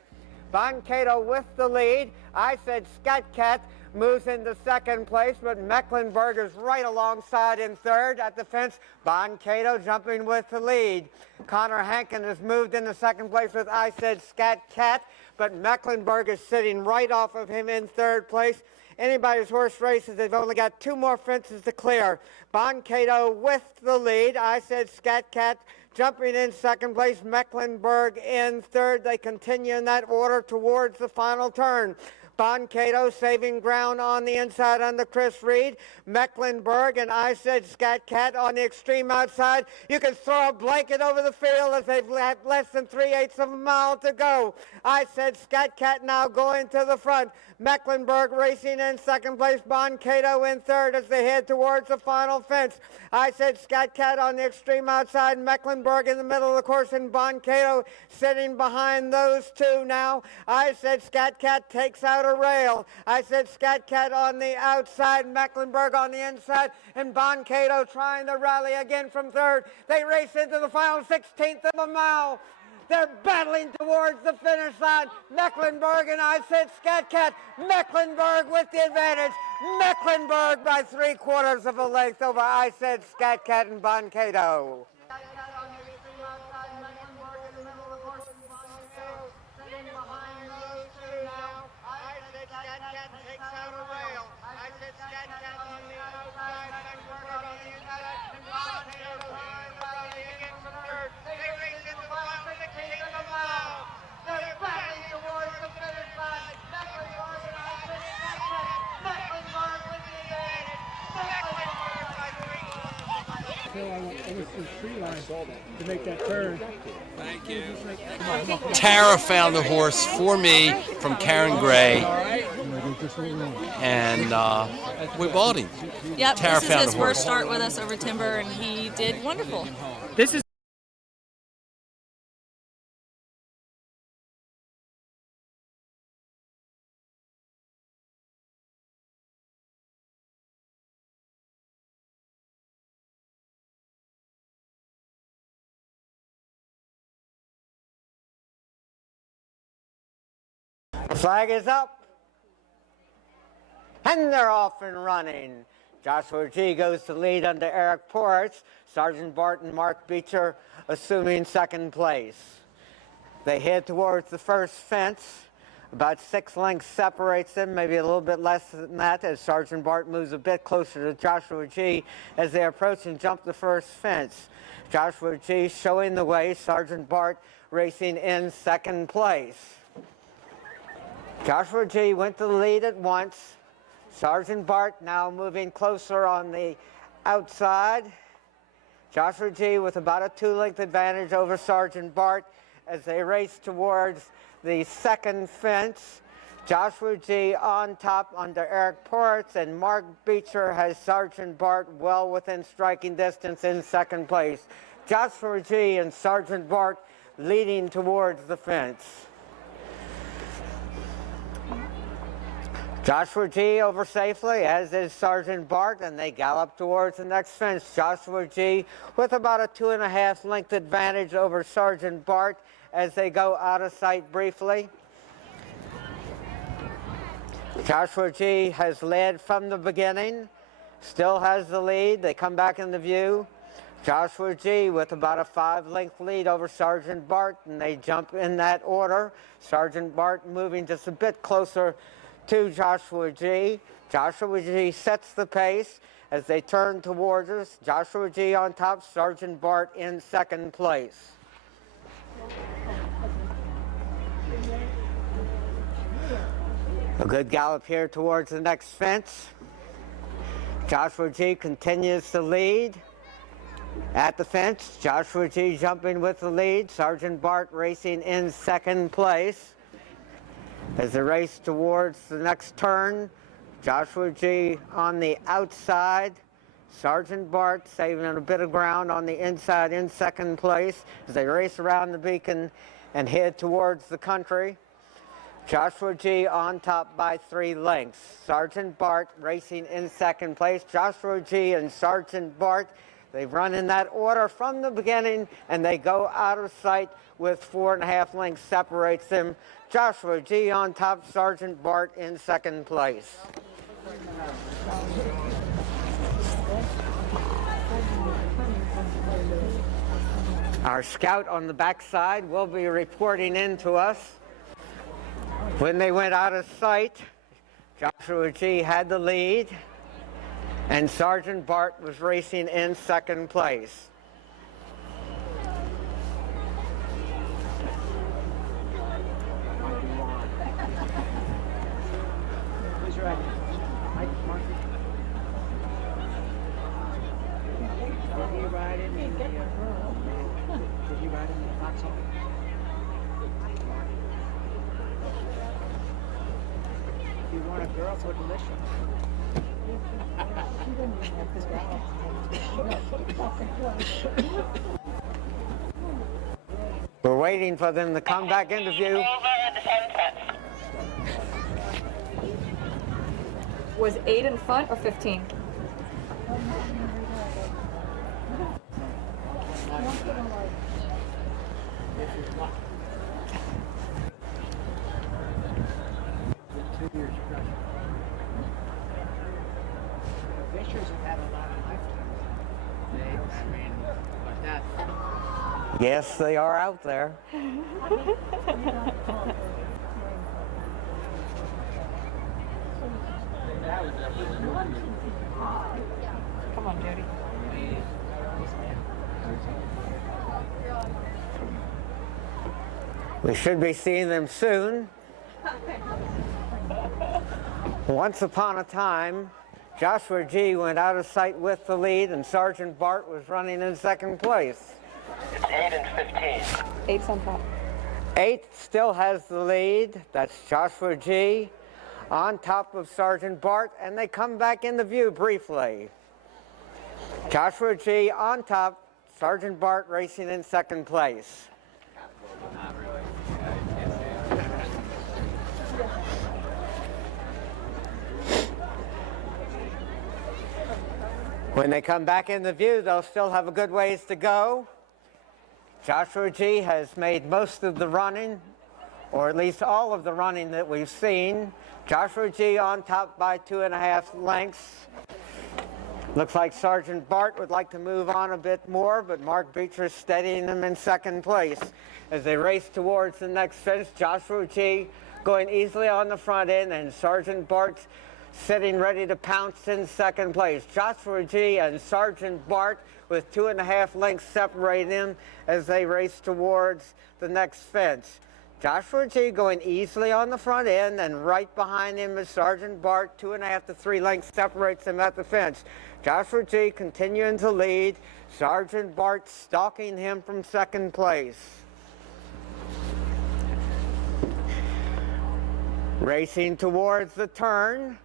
Boncato with the lead. I said Scat Cat moves into second place, but Mecklenburg is right alongside in third at the fence. Boncato jumping with the lead. Connor Hankin has moved into second place with I said Scat Cat, but Mecklenburg is sitting right off of him in third place. Anybody's horse races, they've only got 2 more fences to clear. Boncato with the lead. I said Scat Cat jumping in second place. Mecklenburg in third. They continue in that order towards the final turn. Boncato saving ground on the inside under Chris Reed. Mecklenburg and I said Scat Cat on the extreme outside. You can throw a blanket over the field as they've had less than 3/8 of a mile to go. I said Scat Cat now going to the front. Mecklenburg racing in second place. Boncato in third as they head towards the final fence. I said Scat Cat on the extreme outside. Mecklenburg in the middle of the course, and Boncato sitting behind those 2 now. I said Scat Cat takes out a rail. I said Scat Cat on the outside, Mecklenburg on the inside, and Boncato trying to rally again from third. They race into the final 1/16 of a mile. They're battling towards the finish line. Mecklenburg and I said Scat Cat. Mecklenburg with the advantage. Mecklenburg by 3/4 of a length over I said Scat Cat and Boncato. I to make that turn. Thank you. Tara found the horse for me from Karen Gray, and we bought him. Yep, Tara this is found his the horse. first start with us over timber, and he did wonderful. This is The flag is up, and they're off and running. Joshua G goes to lead under Eric Ports. Sergeant Barton, Mark Beecher assuming second place. They head towards the first fence. About 6 lengths separates them, maybe a little bit less than that, as Sergeant Bart moves a bit closer to Joshua G as they approach and jump the first fence. Joshua G showing the way, Sergeant Bart racing in second place. Joshua G went to the lead at once. Sergeant Bart now moving closer on the outside. Joshua G with about a 2-length advantage over Sergeant Bart as they race towards the second fence. Joshua G on top under Eric Ports, and Mark Beecher has Sergeant Bart well within striking distance in second place. Joshua G and Sergeant Bart leading towards the fence. Joshua G over safely, as is Sergeant Bart, and they gallop towards the next fence. Joshua G with about a 2.5 length advantage over Sergeant Bart as they go out of sight briefly. Joshua G has led from the beginning, still has the lead. They come back into view. Joshua G with about a 5-length lead over Sergeant Bart, and they jump in that order. Sergeant Bart moving just a bit closer to Joshua G. Joshua G sets the pace as they turn towards us. Joshua G on top, Sergeant Bart in second place. A good gallop here towards the next fence. Joshua G continues to lead at the fence. Joshua G jumping with the lead. Sergeant Bart racing in second place. As they race towards the next turn, Joshua G on the outside. Sergeant Bart saving a bit of ground on the inside in second place as they race around the beacon and head towards the country. Joshua G on top by 3 lengths. Sergeant Bart racing in second place. Joshua G and Sergeant Bart, they run in that order from the beginning, and they go out of sight with 4.5 lengths separates them. Joshua G on top, Sergeant Bart in second place. Our scout on the backside will be reporting in to us. When they went out of sight, Joshua G had the lead, and Sergeant Bart was racing in second place. Who's riding? Mike, Mark. Did you ride in the Foxhunter? If you want a girl, so delicious. We're waiting for them to come back into view. Was 8 in front or 15? Fishers have had a lot of lifetimes. But that. Yes, they are out there. Come on, Jody. We should be seeing them soon. Once upon a time, Joshua G. went out of sight with the lead, and Sergeant Bart was running in second place. It's 8 and 15. 8's on top. 8 still has the lead. That's Joshua G. on top of Sergeant Bart, and they come back into view briefly. Joshua G. on top, Sergeant Bart racing in second place. When they come back into view, they'll still have a good ways to go. Joshua G. has made most of the running, or at least all of the running that we've seen. Joshua G. on top by 2.5 lengths. Looks like Sergeant Bart would like to move on a bit more, but Mark Beecher is steadying him in second place. As they race towards the next fence, Joshua G. going easily on the front end, and Sergeant Bart's sitting ready to pounce in second place. Joshua G. and Sergeant Bart with 2.5 lengths separating them as they race towards the next fence. Joshua G. going easily on the front end, and right behind him is Sergeant Bart. 2.5 to 3 lengths separates them at the fence. Joshua G. continuing to lead. Sergeant Bart stalking him from second place. Racing towards the turn,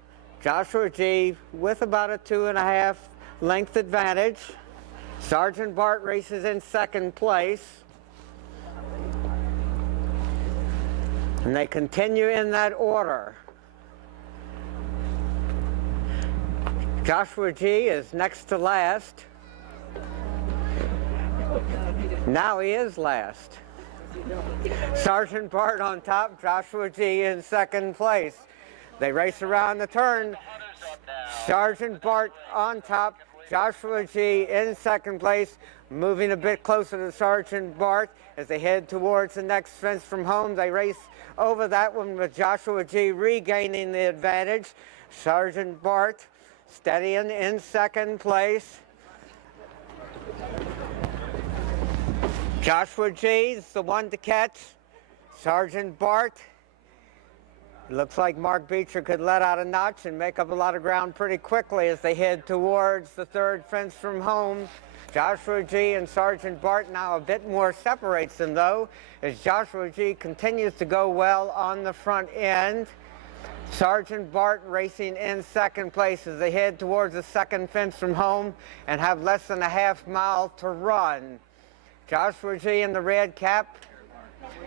Joshua G. with about a 2.5 length advantage. Sergeant Bart races in second place. And they continue in that order. Joshua G. is next to last. Now he is last. Sergeant Bart on top, Joshua G. in second place. They race around the turn. Sergeant Bart on top, Joshua G. in second place, moving a bit closer to Sergeant Bart as they head towards the next fence from home. They race over that one with Joshua G. regaining the advantage. Sergeant Bart steadying in second place. Joshua G. is the one to catch. Sergeant Bart. Looks like Mark Beecher could let out a notch and make up a lot of ground pretty quickly as they head towards the third fence from home. Joshua G. and Sergeant Bart now a bit more separates them, though, as Joshua G. continues to go well on the front end. Sergeant Bart racing in second place as they head towards the second fence from home and have less than a half mile to run. Joshua G. in the red cap.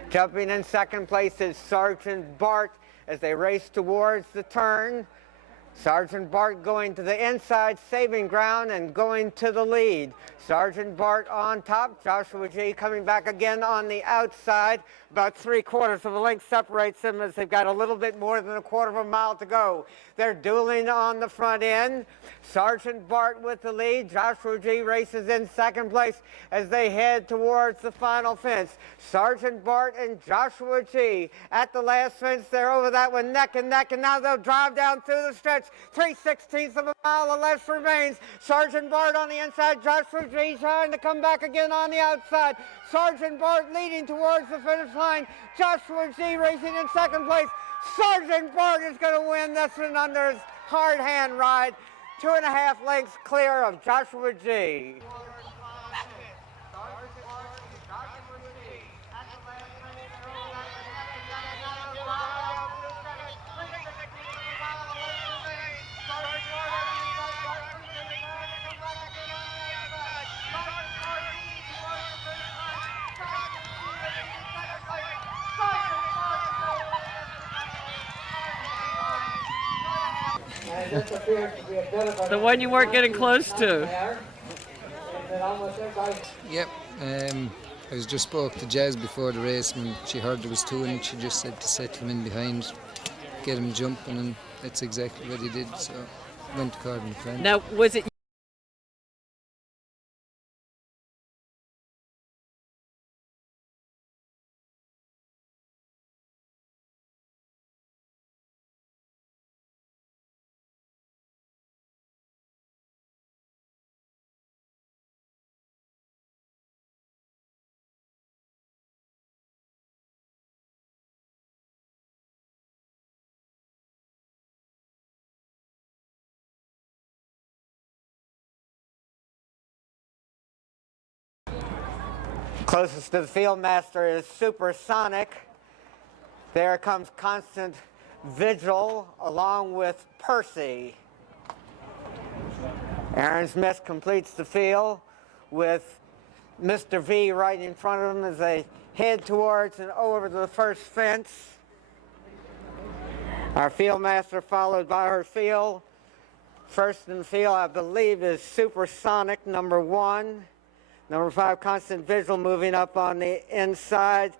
Jumping in second place is Sergeant Bart as they race towards the turn. Sergeant Bart going to the inside, saving ground and going to the lead. Sergeant Bart on top, Joshua G. coming back again on the outside. About 3/4 of a length separates them as they've got a little bit more than a 1/4 of a mile to go. They're dueling on the front end. Sergeant Bart with the lead. Joshua G. races in second place as they head towards the final fence. Sergeant Bart and Joshua G. at the last fence. They're over that one neck and neck, and now they'll drive down through the stretch. 3/16 of a mile or less remains. Sergeant Bart on the inside. Joshua G. trying to come back again on the outside. Sergeant Bart leading towards the finish line. Joshua G. racing in second place. Sergeant Bart is going to win this one under his hard hand ride. 2.5 lengths clear of Joshua G. The one you weren't getting close to. Yep. I was just spoke to Jazz before the race, and she heard there was 2, and she just said to set him in behind, get him jumping, and that's exactly what he did. So went to Cardinal Friend. Now, was it Closest to the field master is Supersonic. There comes Constant Vigil along with Percy. Aaron Smith completes the field with Mr. V right in front of him as they head towards and over to the first fence. Our field master followed by her field. First in the field, I believe, is Supersonic, number 1. Number 5, Constant Vigil, moving up on the inside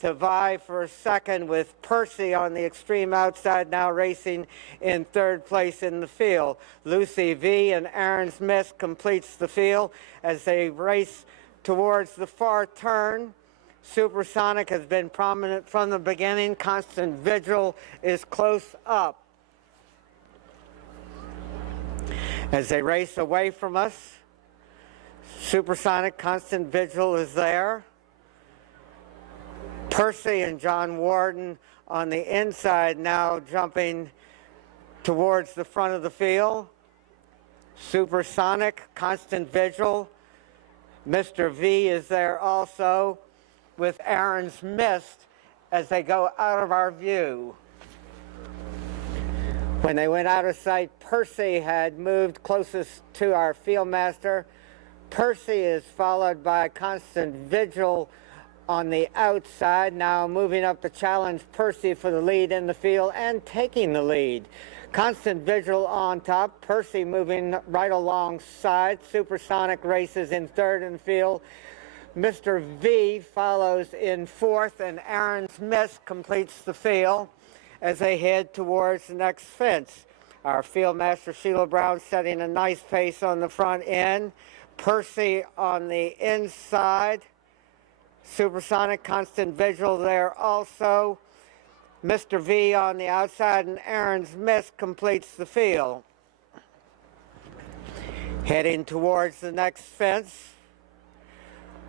to vie for second, with Percy on the extreme outside, now racing in third place in the field. Lucy V and Aaron Smith completes the field as they race towards the far turn. Supersonic has been prominent from the beginning. Constant Vigil is close up. As they race away from us, Supersonic, Constant Vigil is there. Percy and John Warden on the inside, now jumping towards the front of the field. Supersonic, Constant Vigil. Mr. V is there also, with Aaron's Mist as they go out of our view. When they went out of sight, Percy had moved closest to our field master. Percy is followed by Constant Vigil on the outside, now moving up to challenge Percy for the lead in the field and taking the lead. Constant Vigil on top, Percy moving right alongside. Supersonic races in third in the field. Mr. V follows in fourth, and Aaron Smith completes the field as they head towards the next fence. Our field master, Sheila Brown, setting a nice pace on the front end. Percy on the inside. Supersonic, Constant Vigil there also. Mr. V on the outside, and Aaron Smith completes the field. Heading towards the next fence.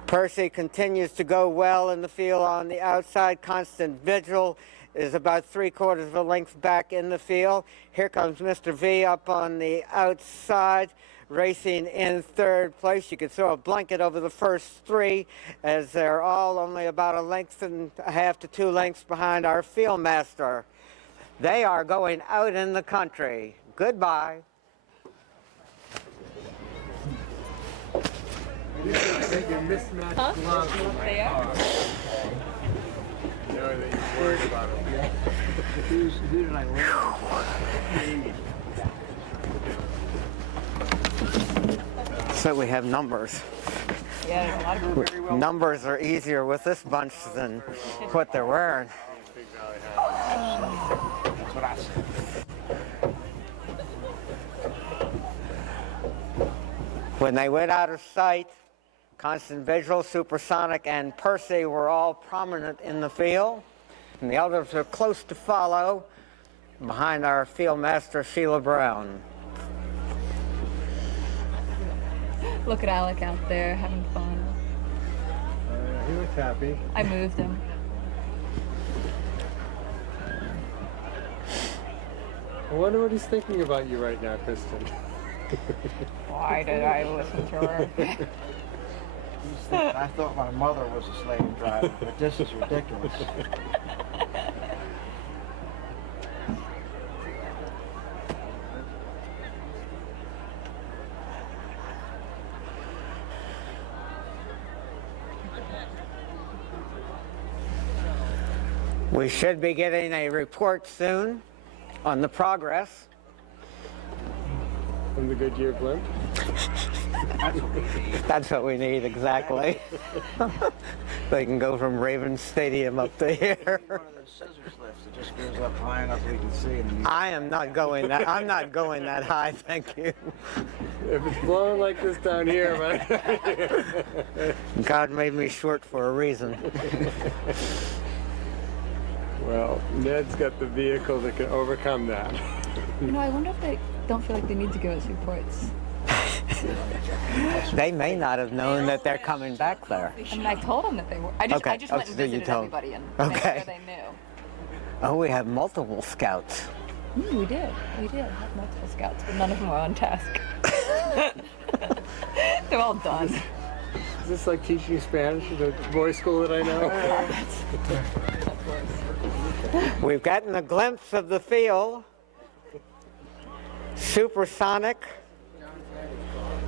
Percy continues to go well in the field on the outside. Constant Vigil is about 3/4 of a length back in the field. Here comes Mr. V up on the outside, racing in third place. You could throw a blanket over the first 3, as they're all only about 1.5 to 2 lengths behind our field master. They are going out in the country. Goodbye. I think you mismatched gloves in my car. You know that you're worried about it. Who did I work with? So we have numbers. Yeah, there's a lot of people. Numbers are easier with this bunch than what they're wearing. That's what I said. When they went out of sight, Constant Vigil, Supersonic, and Percy were all prominent in the field, and the others are close to follow behind our field master, Sheila Brown. Look at Alec out there having fun. He looks happy. I moved him. I wonder what he's thinking about you right now, Kristen. Why did I listen to her? I thought my mother was a slave driver, but this is ridiculous. We should be getting a report soon on the progress. From the Goodyear blimp? That's what we need, exactly. They can go from Ravens Stadium up to here. One of those scissors lifts that just goes up high enough so we can see. And I am not going that. I'm not going that high, thank you. If it's blowing like this down here, man. God made me short for a reason. Well, Ned's got the vehicle that can overcome that. You know, I wonder if they don't feel like they need to give us reports. They may not have known that they're coming back there. I mean, I told them that they were. I just went and so visited everybody and made sure they knew. Oh, we have multiple scouts. We did. We did have multiple scouts, but none of them were on task. They're all done. Is this like teaching Spanish at the boys' school that I know? We've gotten a glimpse of the field. Supersonic.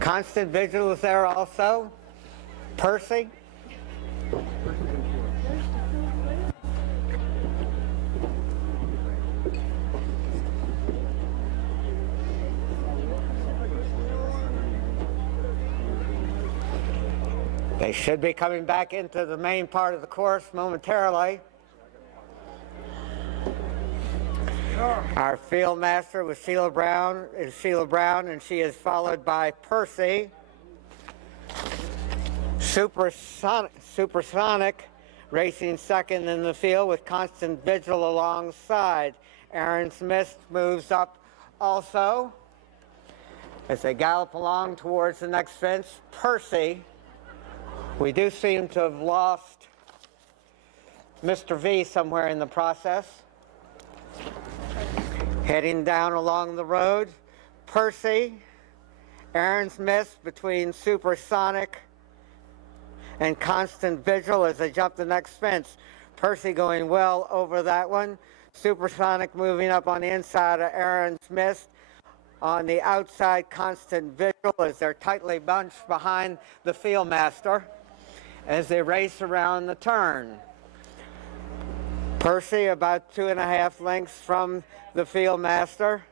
Constant Vigil is there also. Percy. They should be coming back into the main part of the course momentarily. Our field master was Sheila Brown, and she is followed by Percy. Supersonic racing second in the field with Constant Vigil alongside. Aaron Smith moves up also. As they gallop along towards the next fence, Percy. We do seem to have lost Mr. V somewhere in the process. Heading down along the road, Percy, Aaron Smith between Supersonic and Constant Vigil as they jump the next fence. Percy going well over that one. Supersonic moving up on the inside of Aaron Smith. On the outside, Constant Vigil as they're tightly bunched behind the field master as they race around the turn. Percy about 2.5 lengths from the field master.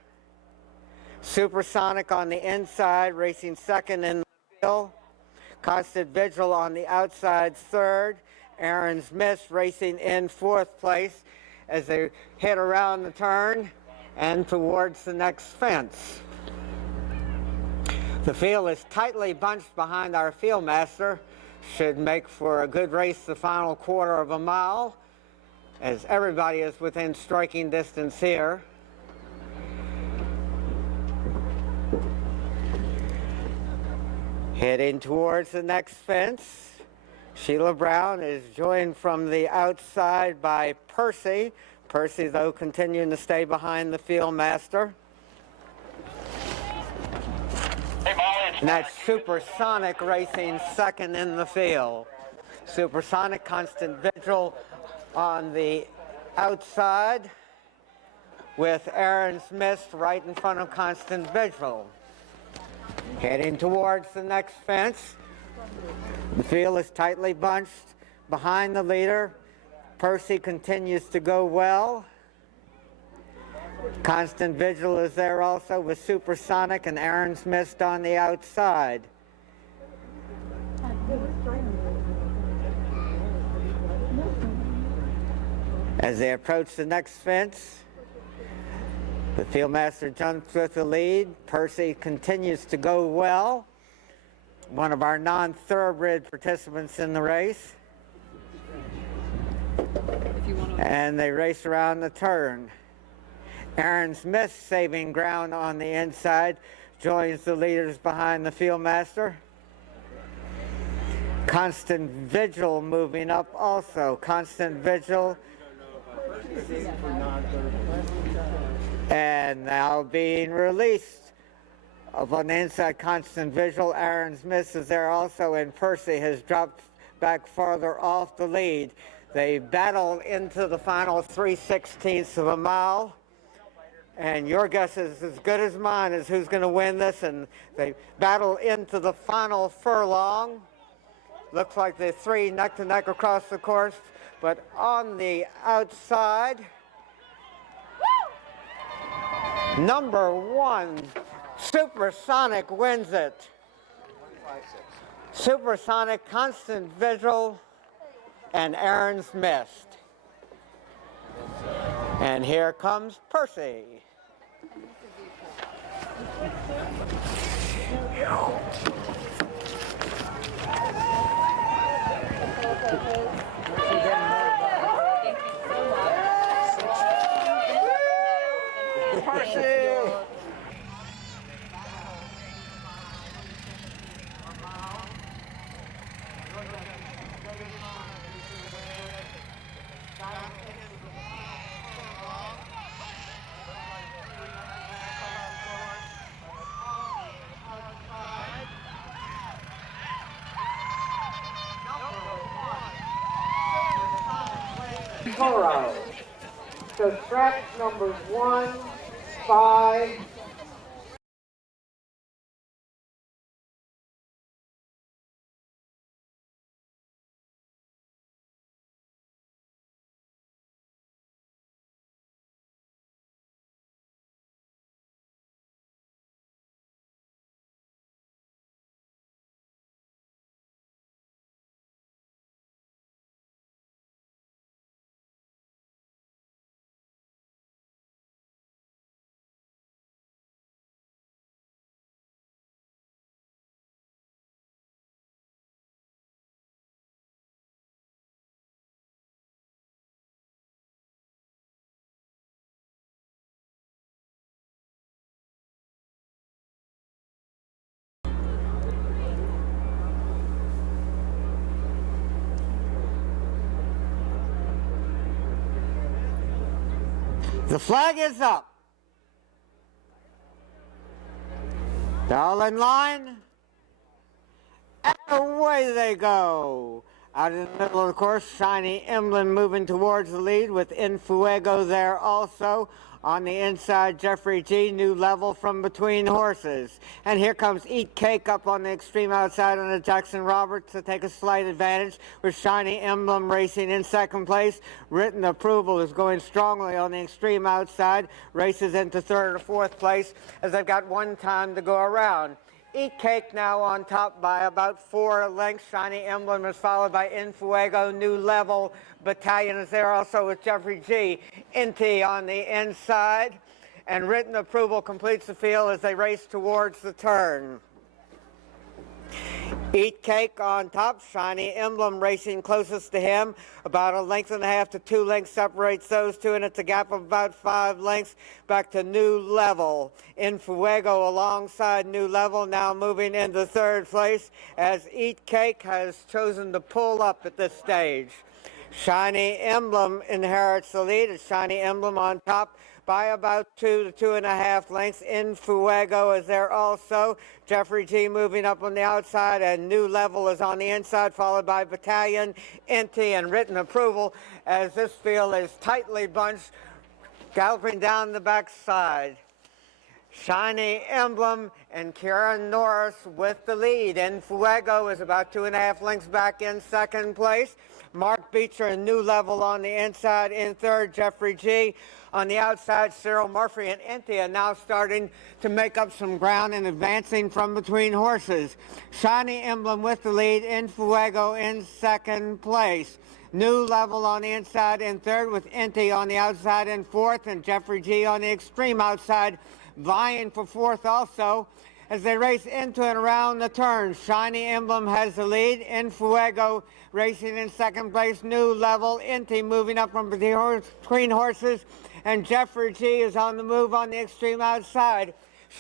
Supersonic on the inside, racing second in the field. Constant Vigil on the outside, third. Aaron Smith racing in fourth place as they head around the turn and towards the next fence. The field is tightly bunched behind our field master. Should make for a good race the final quarter of a mile, as everybody is within striking distance here. Heading towards the next fence, Sheila Brown is joined from the outside by Percy. Percy, though, continuing to stay behind the field master. And that's Supersonic racing second in the field. Supersonic, Constant Vigil on the outside with Aaron Smith right in front of Constant Vigil. Heading towards the next fence. The field is tightly bunched behind the leader. Percy continues to go well. Constant Vigil is there also with Supersonic and Aaron Smith on the outside. As they approach the next fence, the fieldmaster jumps with the lead. Percy continues to go well. One of our non-thoroughbred participants in the race. And they race around the turn. Aaron Smith saving ground on the inside, joins the leaders behind the fieldmaster. Constant Vigil moving up also. Constant Vigil. And now being released. Up on the inside, Constant Vigil. Aaron Smith is there also, and Percy has dropped back farther off the lead. They battle into the final 3/16 of a mile. And your guess is as good as mine as who's going to win this. And they battle into the final furlong. Looks like the three neck to neck across the course. But on the outside, number 1, Supersonic wins it. Supersonic, Constant Vigil, and Aaron Smith. And here comes Percy. Percy! Toro. So scratch numbers 1, 5, The flag is up. They're all in line. And away they go. Out in the middle of the course, Shiny Emblem moving towards the lead with Infuego there also. On the inside, Jeffrey G, new level from between horses. And here comes Eat Cake up on the extreme outside on the Jackson Roberts to take a slight advantage with Shiny Emblem racing in second place. Written Approval is going strongly on the extreme outside. Races into third or fourth place as they've got one time to go around. Eat Cake now on top by about 4 lengths. Shiny Emblem is followed by Infuego. New Level Battalion is there also with Jeffrey G. Inti on the inside. And Written Approval completes the field as they race towards the turn. Eat Cake on top, Shiny Emblem racing closest to him. About 1.5 lengths to 2 lengths separates those two, and it's a gap of about 5 lengths back to New Level. Infuego alongside New Level, now moving into third place as Eat Cake has chosen to pull up at this stage. Shiny Emblem inherits the lead. It's Shiny Emblem on top by about 2 to 2.5 lengths. Infuego is there also. Jeffrey G moving up on the outside, and New Level is on the inside, followed by Battalion, Inti, and Written Approval as this field is tightly bunched, galloping down the backside. Shiny Emblem and Kieran Norris with the lead. Infuego is about 2.5 lengths back in second place. Mark Beecher and New Level on the inside. In third, Jeffrey G. On the outside, Cyril Murphy and Inti are now starting to make up some ground and advancing from between horses. Shiny Emblem with the lead. Infuego in second place. New Level on the inside in third, with Inti on the outside in fourth, and Jeffrey G on the extreme outside, vying for fourth also. As they race into and around the turn, Shiny Emblem has the lead. Infuego racing in second place. New Level, Inti moving up from between horses, and Jeffrey G is on the move on the extreme outside.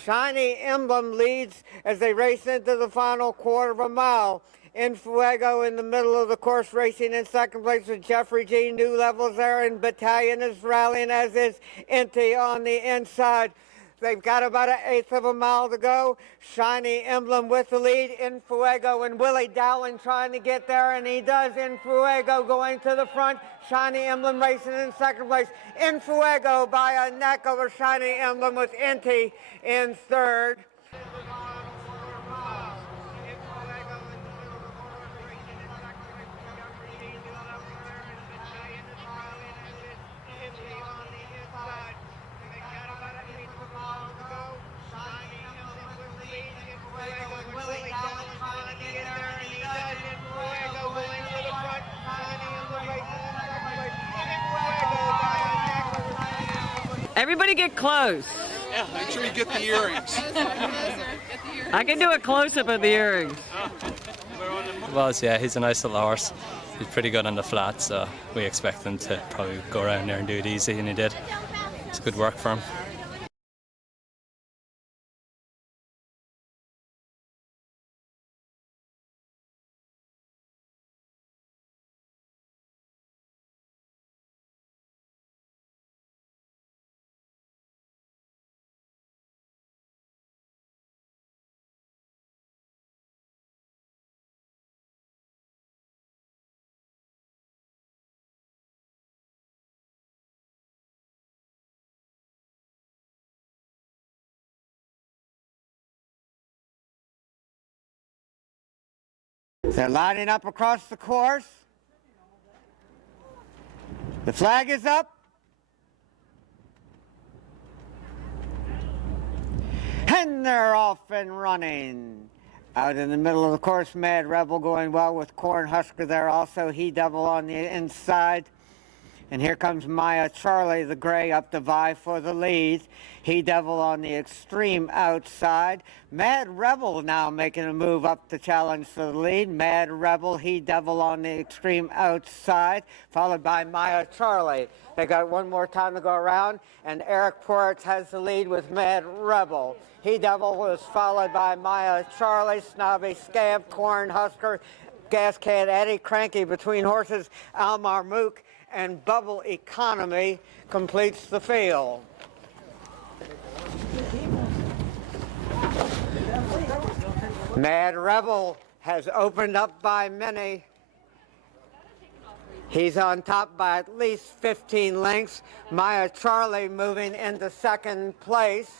Shiny Emblem leads as they race into the final quarter of a mile. Infuego in the middle of the course racing in second place with Jeffrey G. New Levels there, and Battalion is rallying, as is Inti on the inside. They've got about 1/8 of a mile to go. Shiny Emblem with the lead. Infuego and Willie Dowling trying to get there, and he does. Infuego going to the front. Shiny Emblem racing in second place. Infuego by a neck over Shiny Emblem with Inti in third. Everybody get close. Yeah, make sure you get the earrings. I can do a close-up of the earrings. Yeah, he's a nice little horse. He's pretty good on the flat, so we expect him to probably go around there and do it easy, and he did. It's good work for him. They're lining up across the course. The flag is up. And they're off and running. Out in the middle of the course, Mad Rebel going well with Cornhusker there also. He double on the inside. And here comes Maya Charlie, the gray, up to vie for the lead. He devil on the extreme outside. Mad Rebel now making a move up to challenge for the lead. Mad Rebel, he devil on the extreme outside, followed by Maya Charlie. They got one more time to go around, and Eric Poritz has the lead with Mad Rebel. He devil was followed by Maya Charlie, Snobby Scamp, Cornhusker, Gas Can Eddie, Cranky Between Horses, Almar Mook, and Bubble Economy completes the field. Mad Rebel has opened up by many. He's on top by at least 15 lengths. Maya Charlie moving into second place.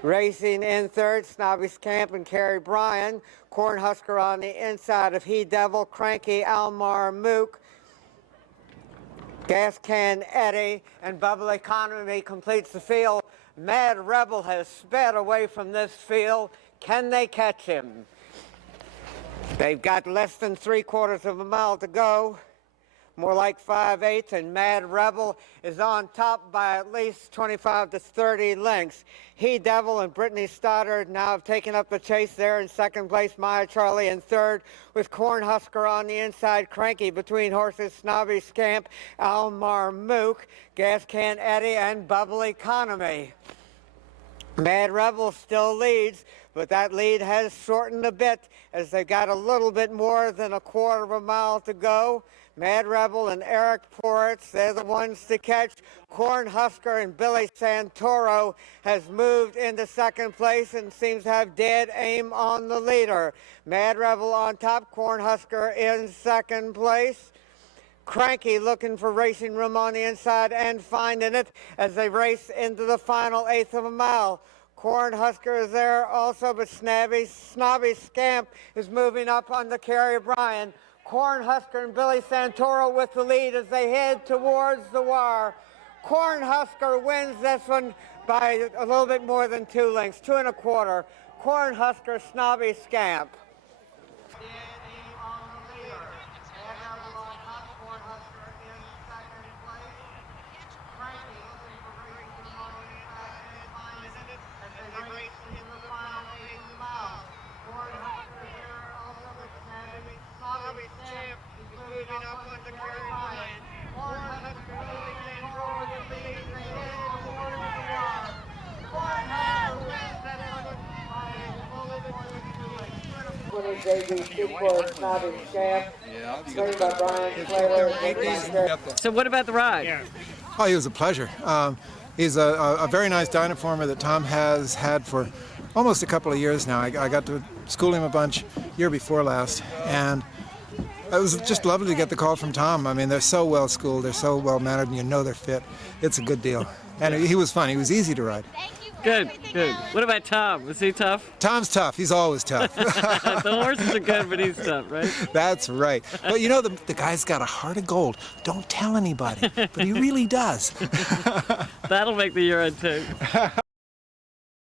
Racing in third, Snobby Scamp and Kerry Bryan. Cornhusker on the inside of He Devil, Cranky, Almar Mook, Gas Can Eddie, and Bubble Economy completes the field. Mad Rebel has sped away from this field. Can they catch him? They've got less than 3/4 of a mile to go. More like 5/8, and Mad Rebel is on top by at least 25 to 30 lengths. He Devil and Brittany Stoddard now have taken up the chase there in second place. Maya Charlie in third, with Cornhusker on the inside. Cranky Between Horses, Snobby Scamp, Almar Mook, Gas Can Eddie, and Bubble Economy. Mad Rebel still leads, but that lead has shortened a bit as they got a little bit more than 1/4 of a mile to go. Mad Rebel and Eric Poritz, they're the ones to catch. Cornhusker and Billy Santoro has moved into second place and seems to have dead aim on the leader. Mad Rebel on top, Cornhusker in second place. Cranky looking for racing room on the inside and finding it as they race into the final 1/8 of a mile. Cornhusker is there also, but Snobby Scamp is moving up under Kerry Bryan. Cornhusker and Billy Santoro with the lead as they head towards the wire. Cornhusker wins this one by a little bit more than 2 lengths, 2 1/4. Cornhusker, Snobby Scamp. So what about the ride? Oh, he was a pleasure. He's a very nice dynaformer that Tom has had for almost a couple of years now. I got to school him a bunch year before last, and it was just lovely to get the call from Tom. I mean, they're so well schooled, they're so well mannered, and you know they're fit. It's a good deal. And he was fun. He was easy to ride. Good, good. What about Tom? Was he tough? Tom's tough. He's always tough. The horses are good, but he's tough, right? That's right. But you know, the guy's got a heart of gold. Don't tell anybody, but he really does. That'll make the year end too.